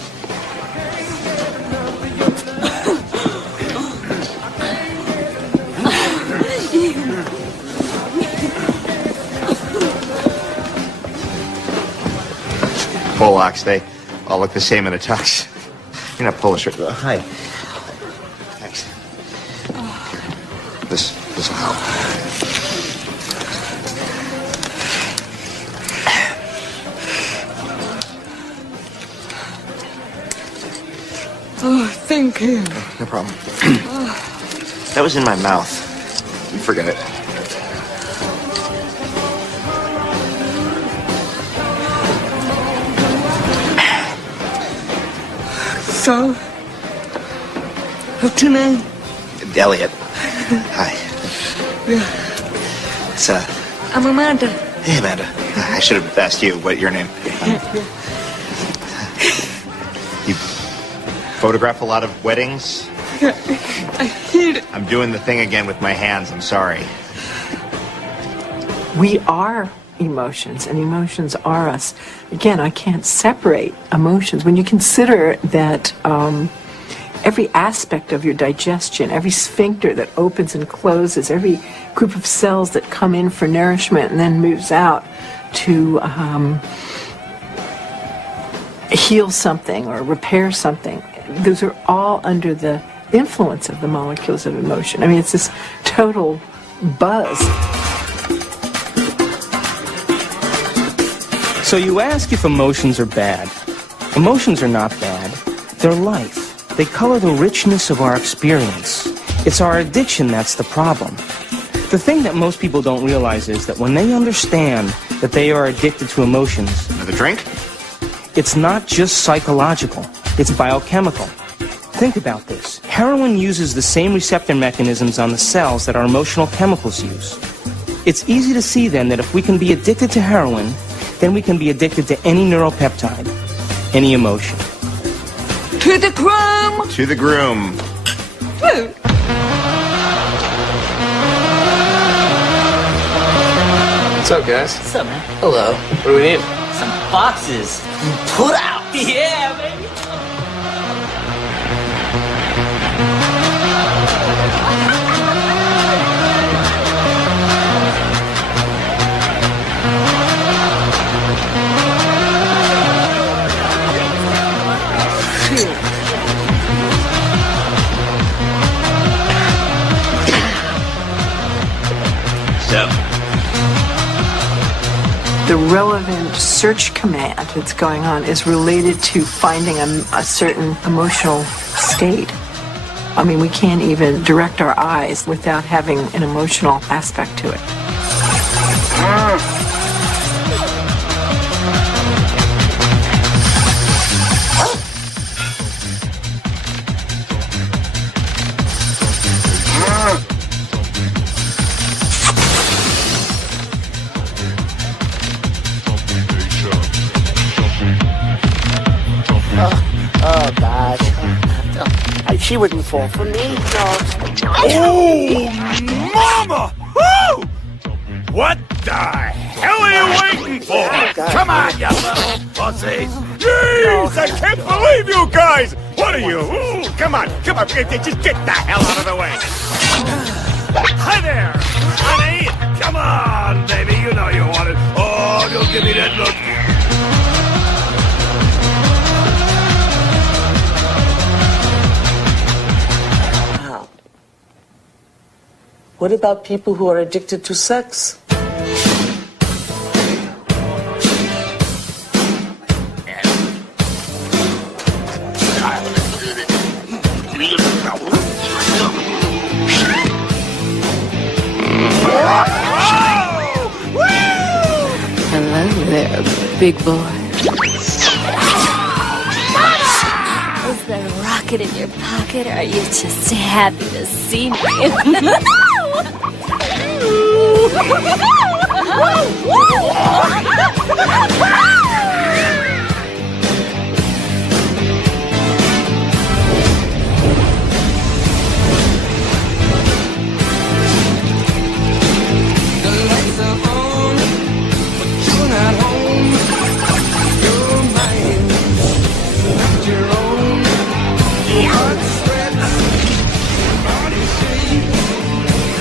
Polacks, they all look the same in a tux. You're not Polish, right? Hi. Thanks. This will help. Oh, thank you. No problem. That was in my mouth. Forget it. So, what's your name? Elliot. Hi. Yeah. It's, I'm Amanda. Hey, Amanda. I should have asked you what your name. You photograph a lot of weddings? I hate it. I'm doing the thing again with my hands. I'm sorry. We are emotions, and emotions are us. Again, I can't separate emotions. When you consider that every aspect of your digestion, every sphincter that opens and closes, every group of cells that come in for nourishment and then moves out to heal something or repair something, those are all under the influence of the molecules of emotion. I mean, it's this total buzz. So you ask if emotions are bad. Emotions are not bad. They're life. They color the richness of our experience. It's our addiction that's the problem. The thing that most people don't realize is that when they understand that they are addicted to emotions... Another drink? It's not just psychological. It's biochemical. Think about this. Heroin uses the same receptor mechanisms on the cells that our emotional chemicals use. It's easy to see then that if we can be addicted to heroin, then we can be addicted to any neuropeptide, any emotion. To the groom! To the groom. Woo! What's up, guys? What's up, man? Hello. What do we need? Some boxes. Put out. Yeah, baby. The relevant search command that's going on is related to finding a certain emotional state. I mean, we can't even direct our eyes without having an emotional aspect to it. Oh, gosh. She wouldn't fall for me. No. Oh, mama! Woo! What the hell are you waiting for? Come on, you little pussies! Jeez, I can't believe you guys! What are you? Ooh, come on, just get the hell out of the way! Hi there, honey! Come on, baby, you know you want it. Oh, don't give me that look. What about people who are addicted to sex? Hello there, big boy. Is there a rocket in your pocket, or are you just happy to see me?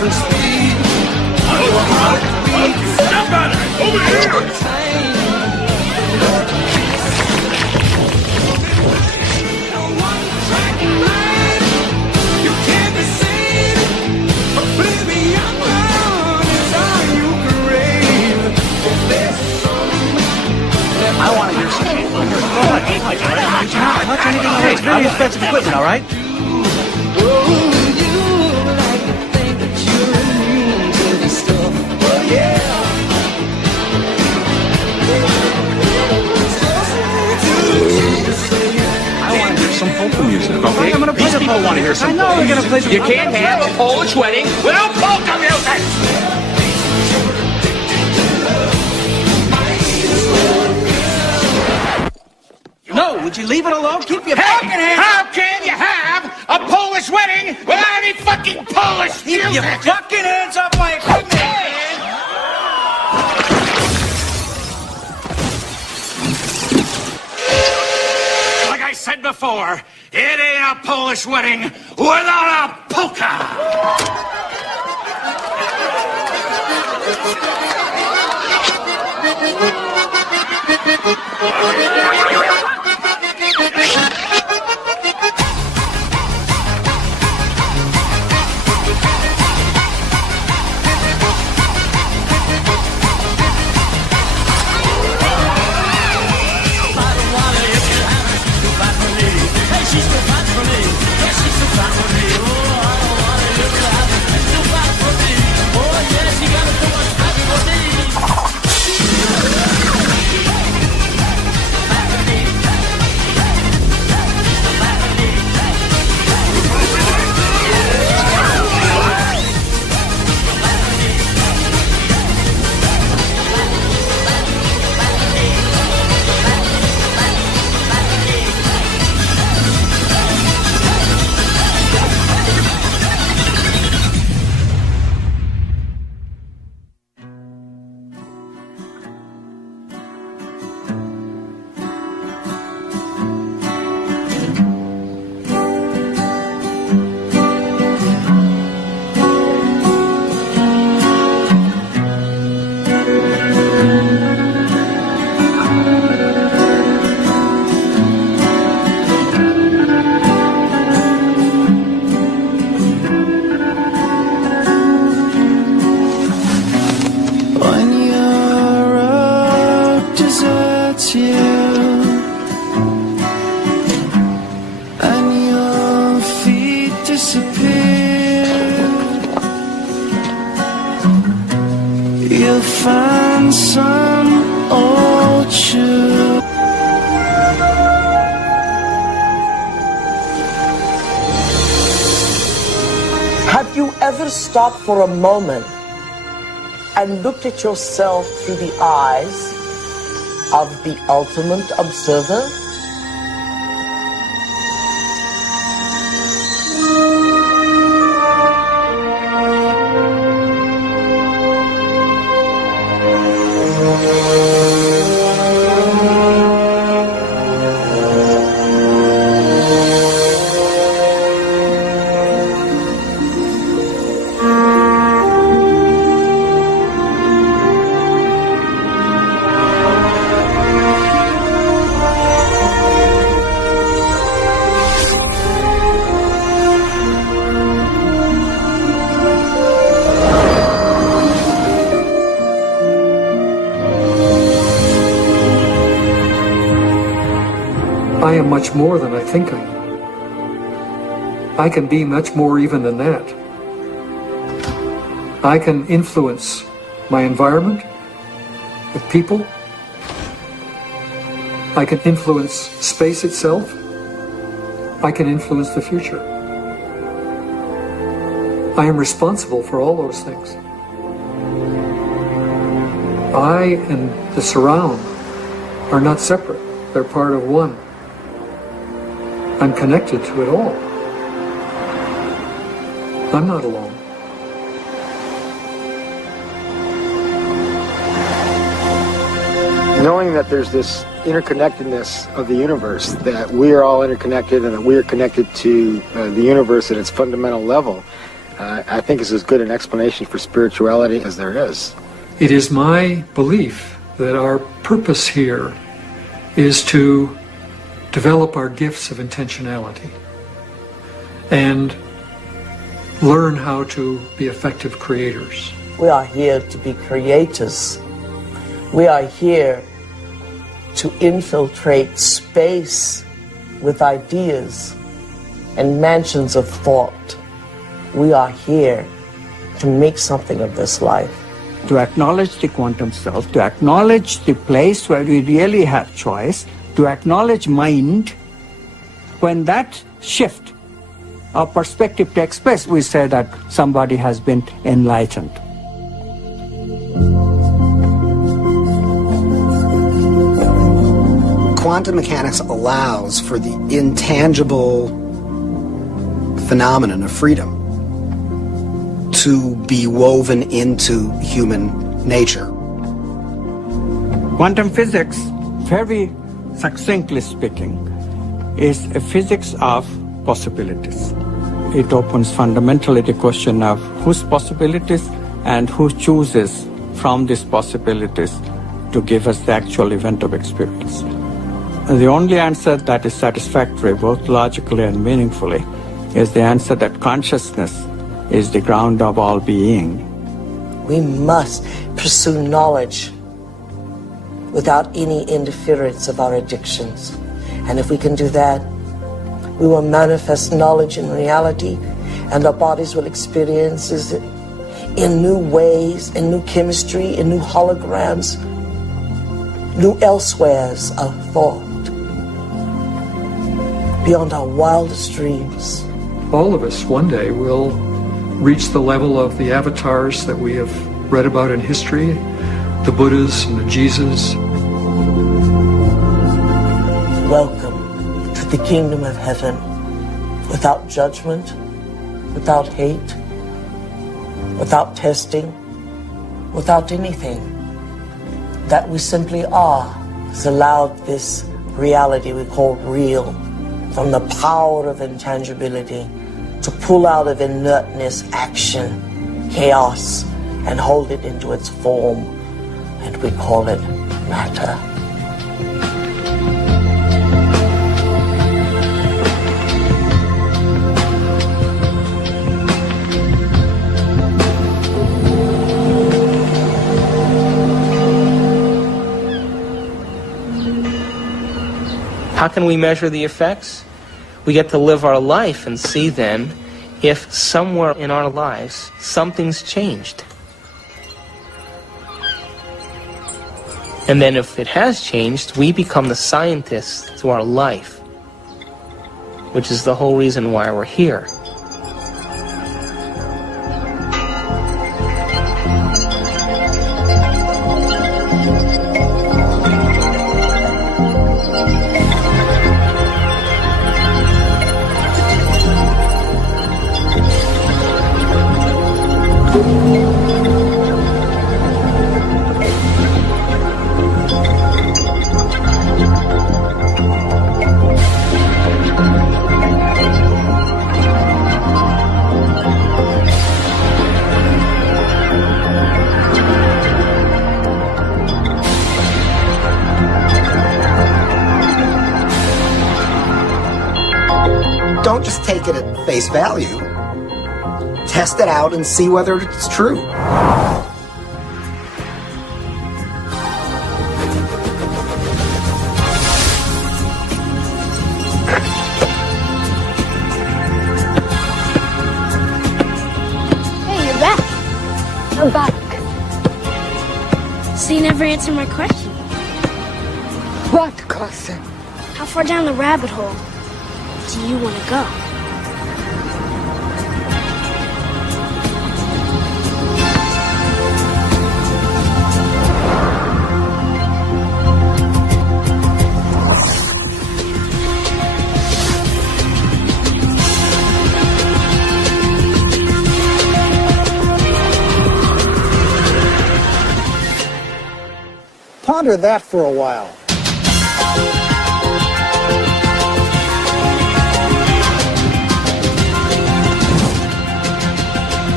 difference for me. Somebody, over here! I want to hear some. Not touch anything on it. It's very expensive equipment, all right? I want to hear some polka music, okay? I'm going to play some polka. Want to hear some? I know we're going to play some. You can't have a Polish wedding without polka music! No, would you leave it alone? Keep your fucking hands. How can you have a Polish wedding without any fucking Polish music? Keep your fucking hands off my equipment, man. Like I said before, it ain't a Polish wedding without a polka! Have you ever stopped for a moment and looked at yourself through the eyes of the ultimate observer? I am much more than I think I am. I can be much more even than that. I can influence my environment with people. I can influence space itself. I can influence the future. I am responsible for all those things. I and the surround are not separate. They're part of one. I'm connected to it all. I'm not alone. Knowing that there's this interconnectedness of the universe, that we are all interconnected and that we are connected to the universe at its fundamental level, I think is as good an explanation for spirituality as there is. It is my belief that our purpose here is to develop our gifts of intentionality and learn how to be effective creators. We are here to be creators. We are here to infiltrate space with ideas and mansions of thought. We are here to make something of this life. To acknowledge the quantum self, to acknowledge the place where we really have choice, to acknowledge mind. When that shift our perspective takes place, we say that somebody has been enlightened. Quantum mechanics allows for the intangible phenomenon of freedom to be woven into human nature. Quantum physics, very succinctly speaking, is a physics of possibilities. It opens fundamentally the question of whose possibilities and who chooses from these possibilities to give us the actual event of experience. The only answer that is satisfactory, both logically and meaningfully, is the answer that consciousness is the ground of all being. We must pursue knowledge without any interference of our addictions. And if we can do that, we will manifest knowledge in reality, and our bodies will experience it in new ways, in new chemistry, in new holograms, new elsewheres of thought, beyond our wildest dreams. All of us one day will reach the level of the avatars that we have read about in history, the Buddhas and the Jesus. Welcome to the kingdom of heaven, without judgment, without hate, without testing, without anything. That we simply are has allowed this reality we call real, from the power of intangibility, to pull out of inertness action, chaos, and hold it into its form, and we call it matter. How can we measure the effects? We get to live our life and see then if somewhere in our lives something's changed. And then if it has changed, we become the scientists to our life, which is the whole reason why we're here. Don't just take it at face value. Test it out and see whether it's true. Hey, you're back. I'm back. So you never answered my question. What question? How far down the rabbit hole do you want to go? Ponder that for a while.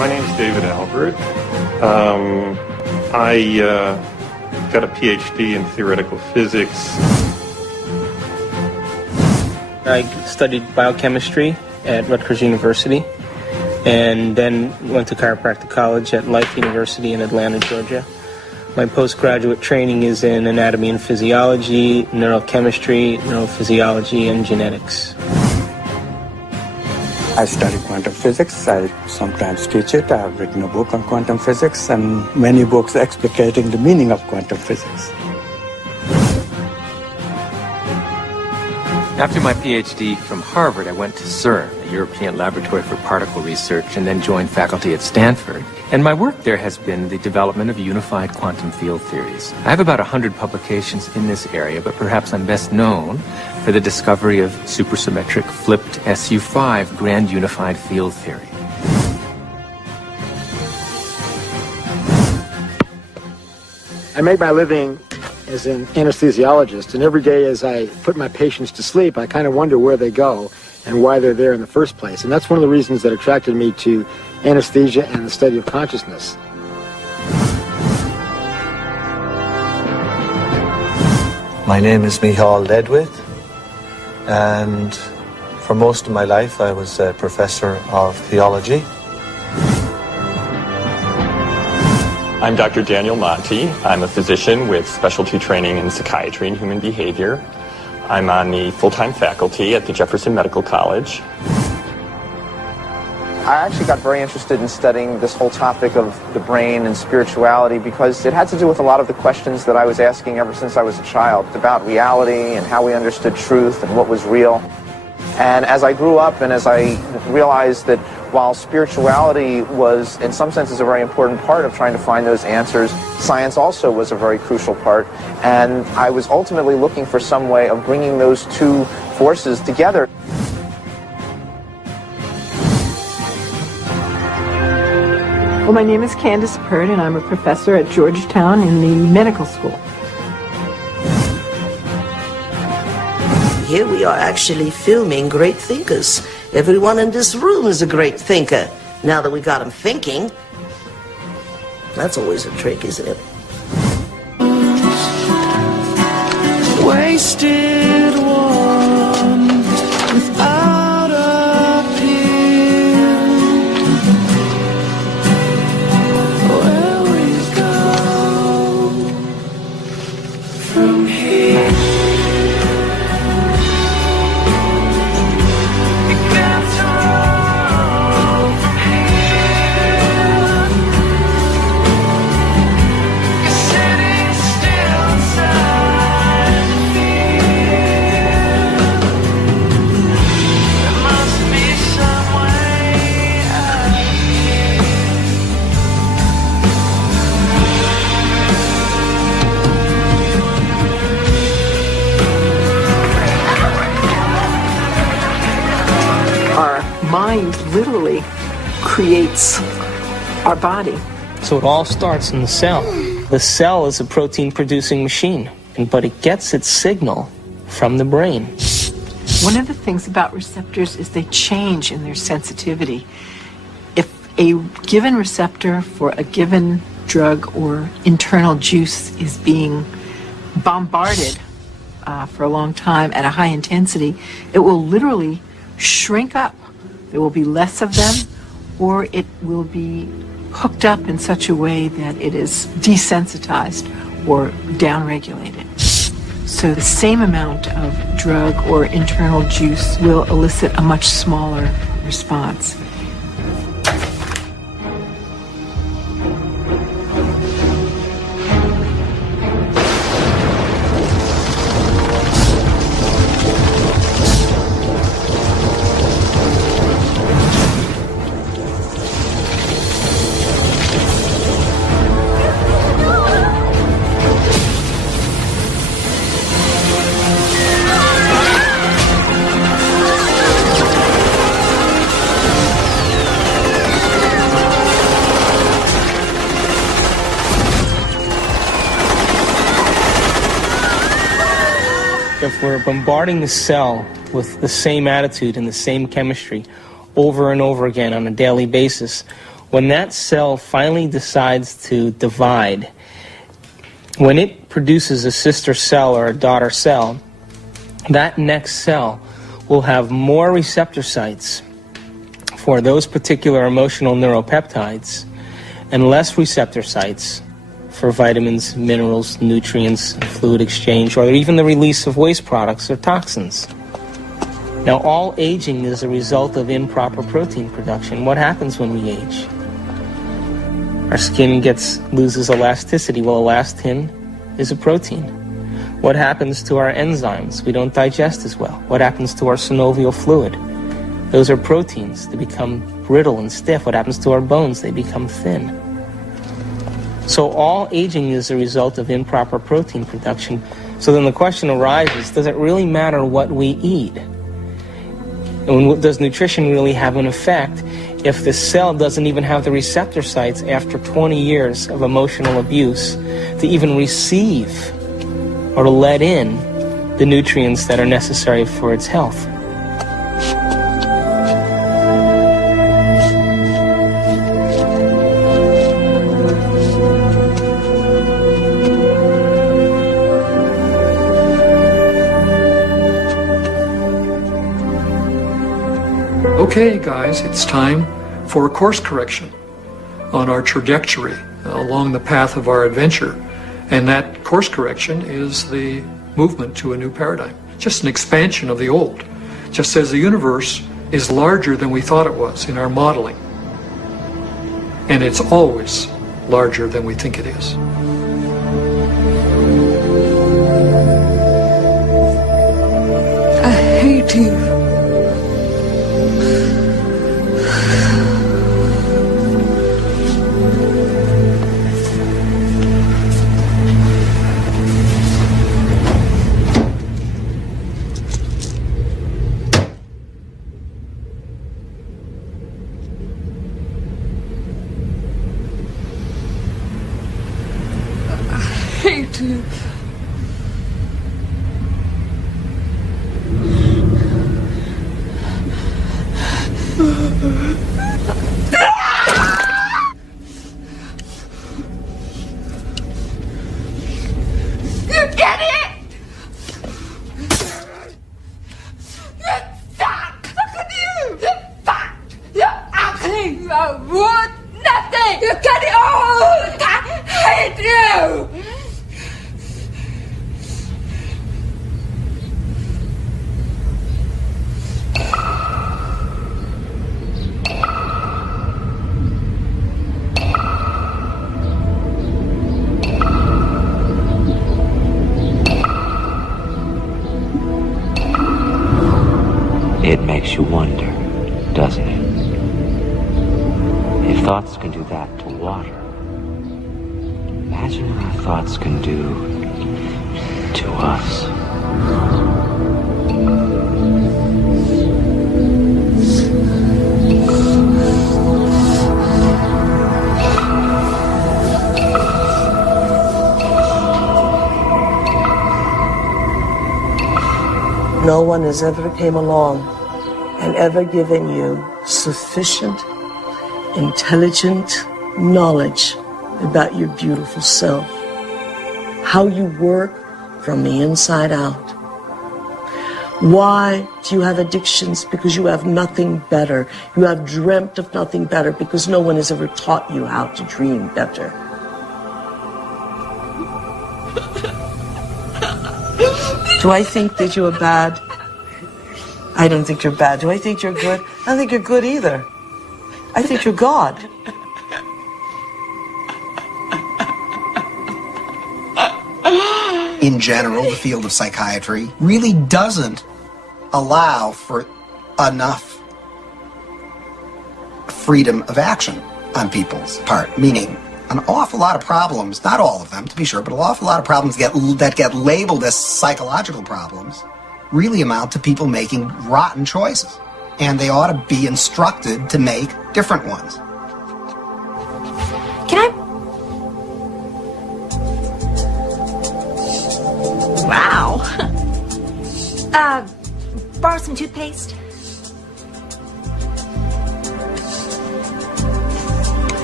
My name's David Albert. I got a PhD in theoretical physics. I studied biochemistry at Rutgers University and then went to chiropractic college at Life University in Atlanta, Georgia. My postgraduate training is in anatomy and physiology, neurochemistry, neurophysiology, and genetics. I study quantum physics. I sometimes teach it. I have written a book on quantum physics and many books explicating the meaning of quantum physics. After my PhD from Harvard, I went to CERN, the European Laboratory for Particle Research, and then joined faculty at Stanford. And my work there has been the development of unified quantum field theories. I have about 100 publications in this area, but perhaps I'm best known for the discovery of supersymmetric flipped SU5 grand unified field theory. I make my living as an anesthesiologist, and every day as I put my patients to sleep, I kind of wonder where they go and why they're there in the first place. And that's one of the reasons that attracted me to anesthesia and the study of consciousness. My name is Michal Ledwith, and for most of my life I was a professor of theology. I'm Dr. Daniel Monti. I'm a physician with specialty training in psychiatry and human behavior. I'm on the full-time faculty at the Jefferson Medical College. I actually got very interested in studying this whole topic of the brain and spirituality because it had to do with a lot of the questions that I was asking ever since I was a child about reality and how we understood truth and what was real. And as I grew up and as I realized that while spirituality was, in some senses, a very important part of trying to find those answers, science also was a very crucial part. And I was ultimately looking for some way of bringing those two forces together. Well, my name is Candace Pert, and I'm a professor at Georgetown in the medical school. Here we are actually filming great thinkers. Everyone in this room is a great thinker. Now that we got them thinking, that's always a trick, isn't it? Wasted one without appeal. Where we go from here? Mind literally creates our body. So it all starts in the cell. The cell is a protein-producing machine, but it gets its signal from the brain. One of the things about receptors is they change in their sensitivity. If a given receptor for a given drug or internal juice is being bombarded for a long time at a high intensity, it will literally shrink up. There will be less of them, or it will be hooked up in such a way that it is desensitized or downregulated. So the same amount of drug or internal juice will elicit a much smaller response. If we're bombarding the cell with the same attitude and the same chemistry over and over again on a daily basis, when that cell finally decides to divide, when it produces a sister cell or a daughter cell, that next cell will have more receptor sites for those particular emotional neuropeptides and less receptor sites for vitamins, minerals, nutrients, fluid exchange, or even the release of waste products or toxins. Now, all aging is a result of improper protein production. What happens when we age? Our skin loses elasticity. Well, elastin is a protein. What happens to our enzymes? We don't digest as well. What happens to our synovial fluid? Those are proteins. They become brittle and stiff. What happens to our bones? They become thin. So all aging is a result of improper protein production. So then the question arises, does it really matter what we eat? And does nutrition really have an effect if the cell doesn't even have the receptor sites after 20 years of emotional abuse to even receive or to let in the nutrients that are necessary for its health? Okay, guys, it's time for a course correction on our trajectory along the path of our adventure. And that course correction is the movement to a new paradigm, just an expansion of the old. Just as the universe is larger than we thought it was in our modeling. And it's always larger than we think it is. I hate you. It makes you wonder, doesn't it? If thoughts can do that to water, imagine what our thoughts can do to us. No one has ever came along and ever given you sufficient, intelligent knowledge about your beautiful self, how you work from the inside out. Why do you have addictions? Because you have nothing better. You have dreamt of nothing better because no one has ever taught you how to dream better. Do I think that you are bad? I don't think you're bad. Do I think you're good? I don't think you're good either. I think you're God. In general, the field of psychiatry really doesn't allow for enough freedom of action on people's part, meaning an awful lot of problems, not all of them to be sure, but an awful lot of problems that get labeled as psychological problems really amount to people making rotten choices. And they ought to be instructed to make different ones. Can I? Wow. Borrow some toothpaste?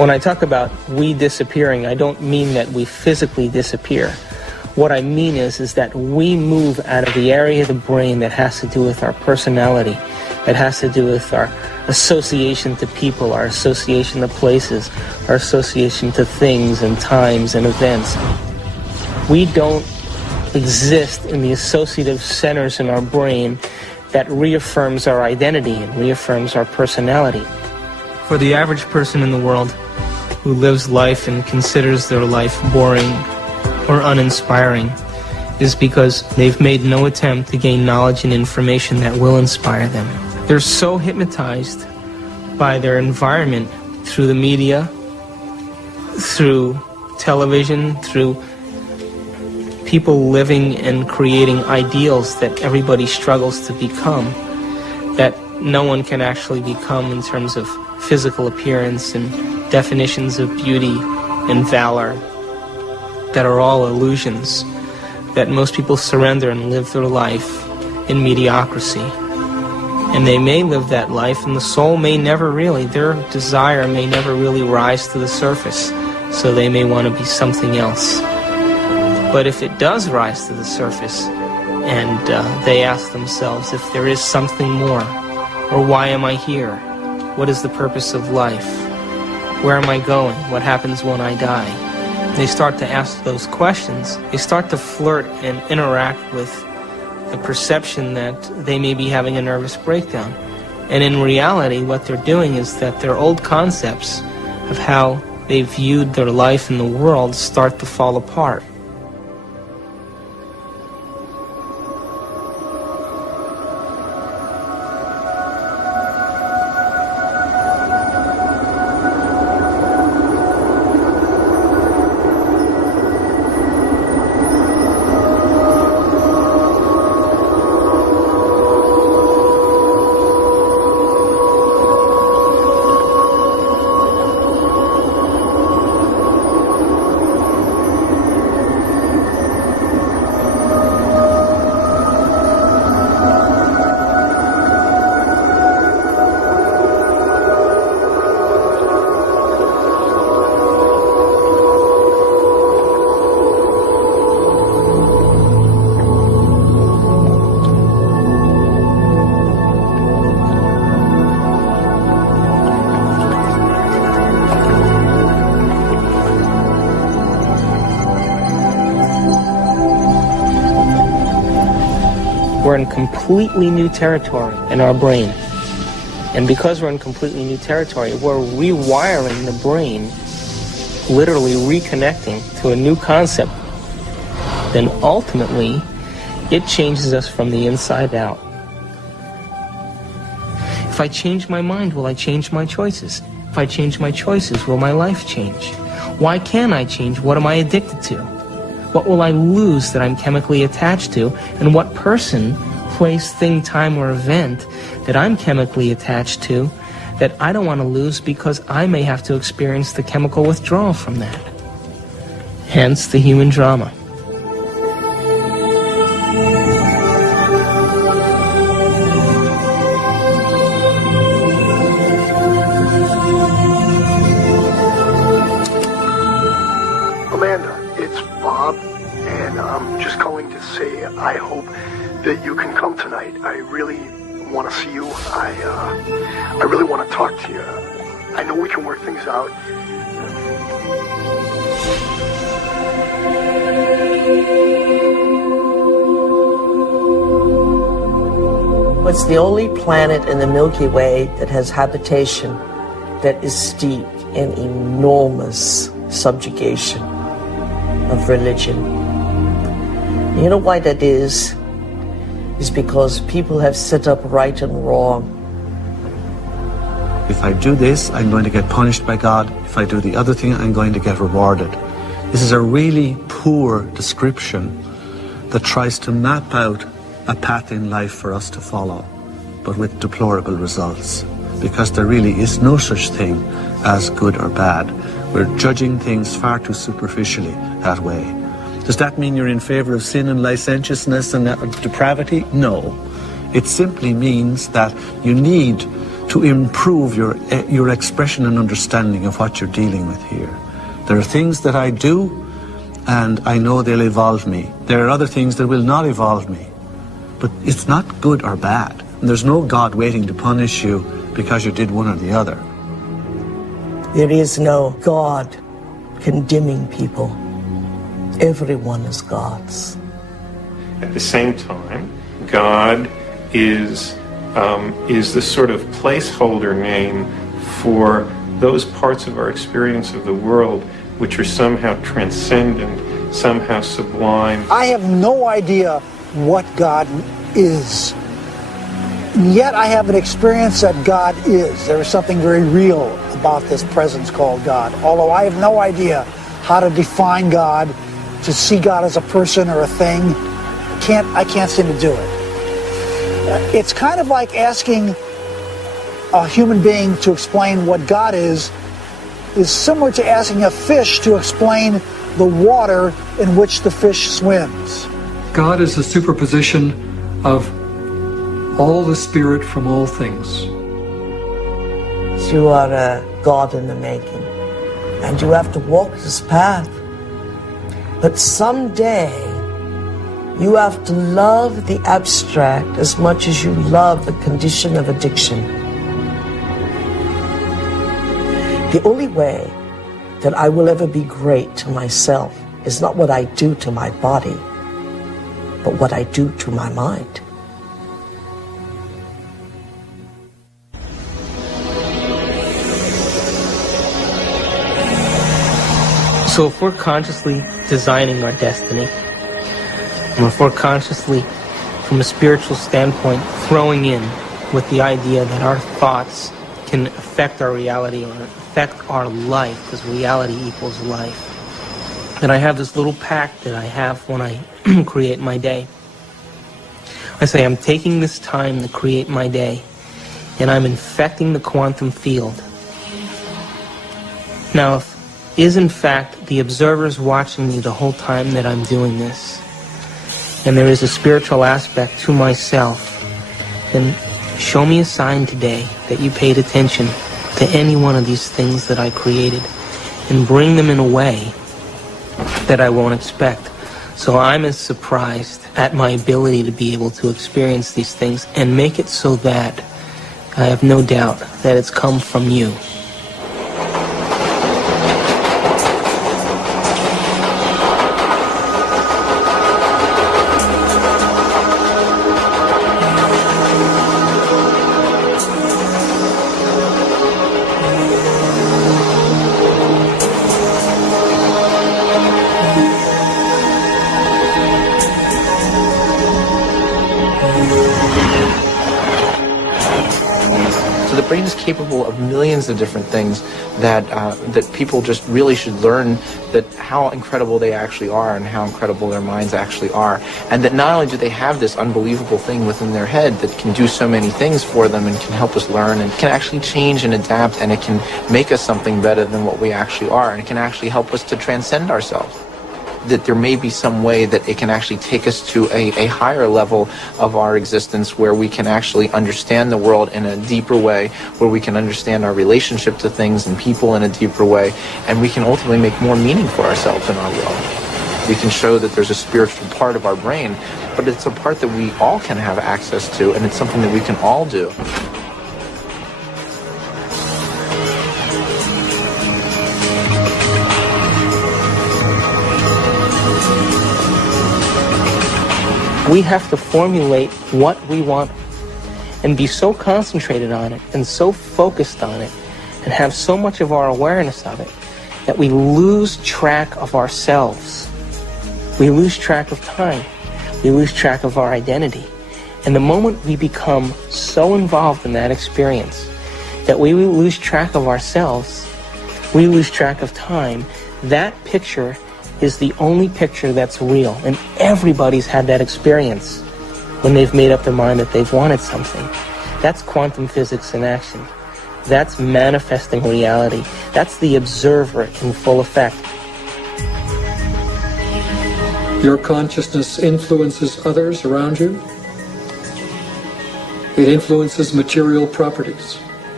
When I talk about we disappearing, I don't mean that we physically disappear. What I mean is that we move out of the area of the brain that has to do with our personality, that has to do with our association to people, our association to places, our association to things and times and events. We don't exist in the associative centers in our brain that reaffirms our identity and reaffirms our personality. For the average person in the world who lives life and considers their life boring or uninspiring is because they've made no attempt to gain knowledge and information that will inspire them. They're so hypnotized by their environment through the media, through television, through people living and creating ideals that everybody struggles to become, that no one can actually become in terms of physical appearance and definitions of beauty and valor, that are all illusions, that most people surrender and live their life in mediocrity. And they may live that life, and the soul may never really, their desire may never really rise to the surface, so they may want to be something else. But if it does rise to the surface, and they ask themselves if there is something more, or why am I here? What is the purpose of life? Where am I going? What happens when I die? They start to ask those questions. They start to flirt and interact with the perception that they may be having a nervous breakdown. And in reality, what they're doing is that their old concepts of how they viewed their life in the world start to fall apart. We're in completely new territory in our brain. And because we're in completely new territory, we're rewiring the brain, literally reconnecting to a new concept. Then ultimately, it changes us from the inside out. If I change my mind, will I change my choices? If I change my choices, will my life change? Why can't I change? What am I addicted to? What will I lose that I'm chemically attached to? And what person, place, thing, time, or event that I'm chemically attached to that I don't want to lose because I may have to experience the chemical withdrawal from that? Hence the human drama. I hope that you can come tonight. I really want to see you. I really want to talk to you. I know we can work things out. It's the only planet in the Milky Way that has habitation that is steeped in enormous subjugation of religion. You know why that is? It's because people have set up right and wrong. If I do this, I'm going to get punished by God. If I do the other thing, I'm going to get rewarded. This is a really poor description that tries to map out a path in life for us to follow, but with deplorable results, because there really is no such thing as good or bad. We're judging things far too superficially that way. Does that mean you're in favor of sin and licentiousness and depravity? No. It simply means that you need to improve your expression and understanding of what you're dealing with here. There are things that I do, and I know they'll evolve me. There are other things that will not evolve me. But it's not good or bad. And there's no God waiting to punish you because you did one or the other. There is no God condemning people. Everyone is God's. At the same time, God is the sort of placeholder name for those parts of our experience of the world which are somehow transcendent, somehow sublime. I have no idea what God is. And yet I have an experience that God is. There is something very real about this presence called God. Although I have no idea how to define God, to see God as a person or a thing, I can't seem to do it. It's kind of like asking a human being to explain what God is similar to asking a fish to explain the water in which the fish swims. God is the superposition of all the spirit from all things. You are a God in the making, and you have to walk this path. But someday, you have to love the abstract as much as you love the condition of addiction. The only way that I will ever be great to myself is not what I do to my body, but what I do to my mind. So if we're consciously designing our destiny, and if we're consciously, from a spiritual standpoint, throwing in with the idea that our thoughts can affect our reality or affect our life, because reality equals life, then I have this little pact that I have when I create my day. I say I'm taking this time to create my day, and I'm infecting the quantum field. Now, if is in fact the observers watching me the whole time that I'm doing this, and there is a spiritual aspect to myself, then show me a sign today that you paid attention to any one of these things that I created, and bring them in a way that I won't expect. So I'm as surprised at my ability to be able to experience these things, and make it so that I have no doubt that it's come from you. brain is capable of millions of different things that that people just really should learn that how incredible they actually are and how incredible their minds actually are. And that not only do they have this unbelievable thing within their head that can do so many things for them and can help us learn and can actually change and adapt, and it can make us something better than what we actually are, and it can actually help us to transcend ourselves. That there may be some way that it can actually take us to a higher level of our existence where we can actually understand the world in a deeper way, where we can understand our relationship to things and people in a deeper way, and we can ultimately make more meaning for ourselves in our world. We can show that there's a spiritual part of our brain, but it's a part that we all can have access to, and it's something that we can all do. We have to formulate what we want and be so concentrated on it and so focused on it and have so much of our awareness of it that we lose track of ourselves. We lose track of time. We lose track of our identity. And the moment we become so involved in that experience that we lose track of ourselves, we lose track of time, that picture is the only picture that's real. And everybody's had that experience when they've made up their mind that they've wanted something. That's quantum physics in action. That's manifesting reality. That's the observer in full effect. Your consciousness influences others around you. It influences material properties.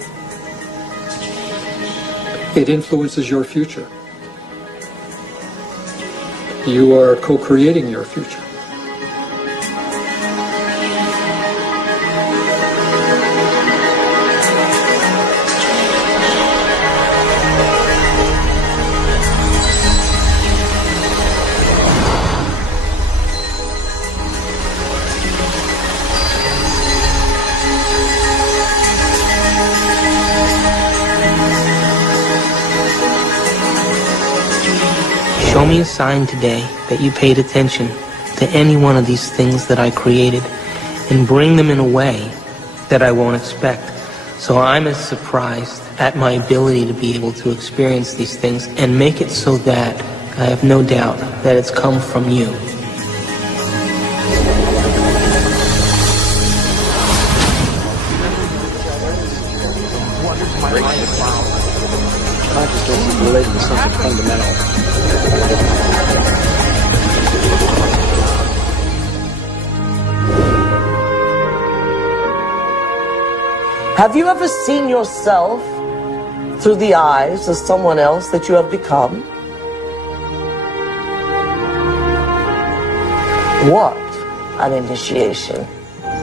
it influences your future. You are co-creating your future. Show me a sign today that you paid attention to any one of these things that I created and bring them in a way that I won't expect. So I'm as surprised at my ability to be able to experience these things and make it so that I have no doubt that it's come from you. Consciousness is related to something fundamental. Have you ever seen yourself through the eyes of someone else that you have become? What an initiation.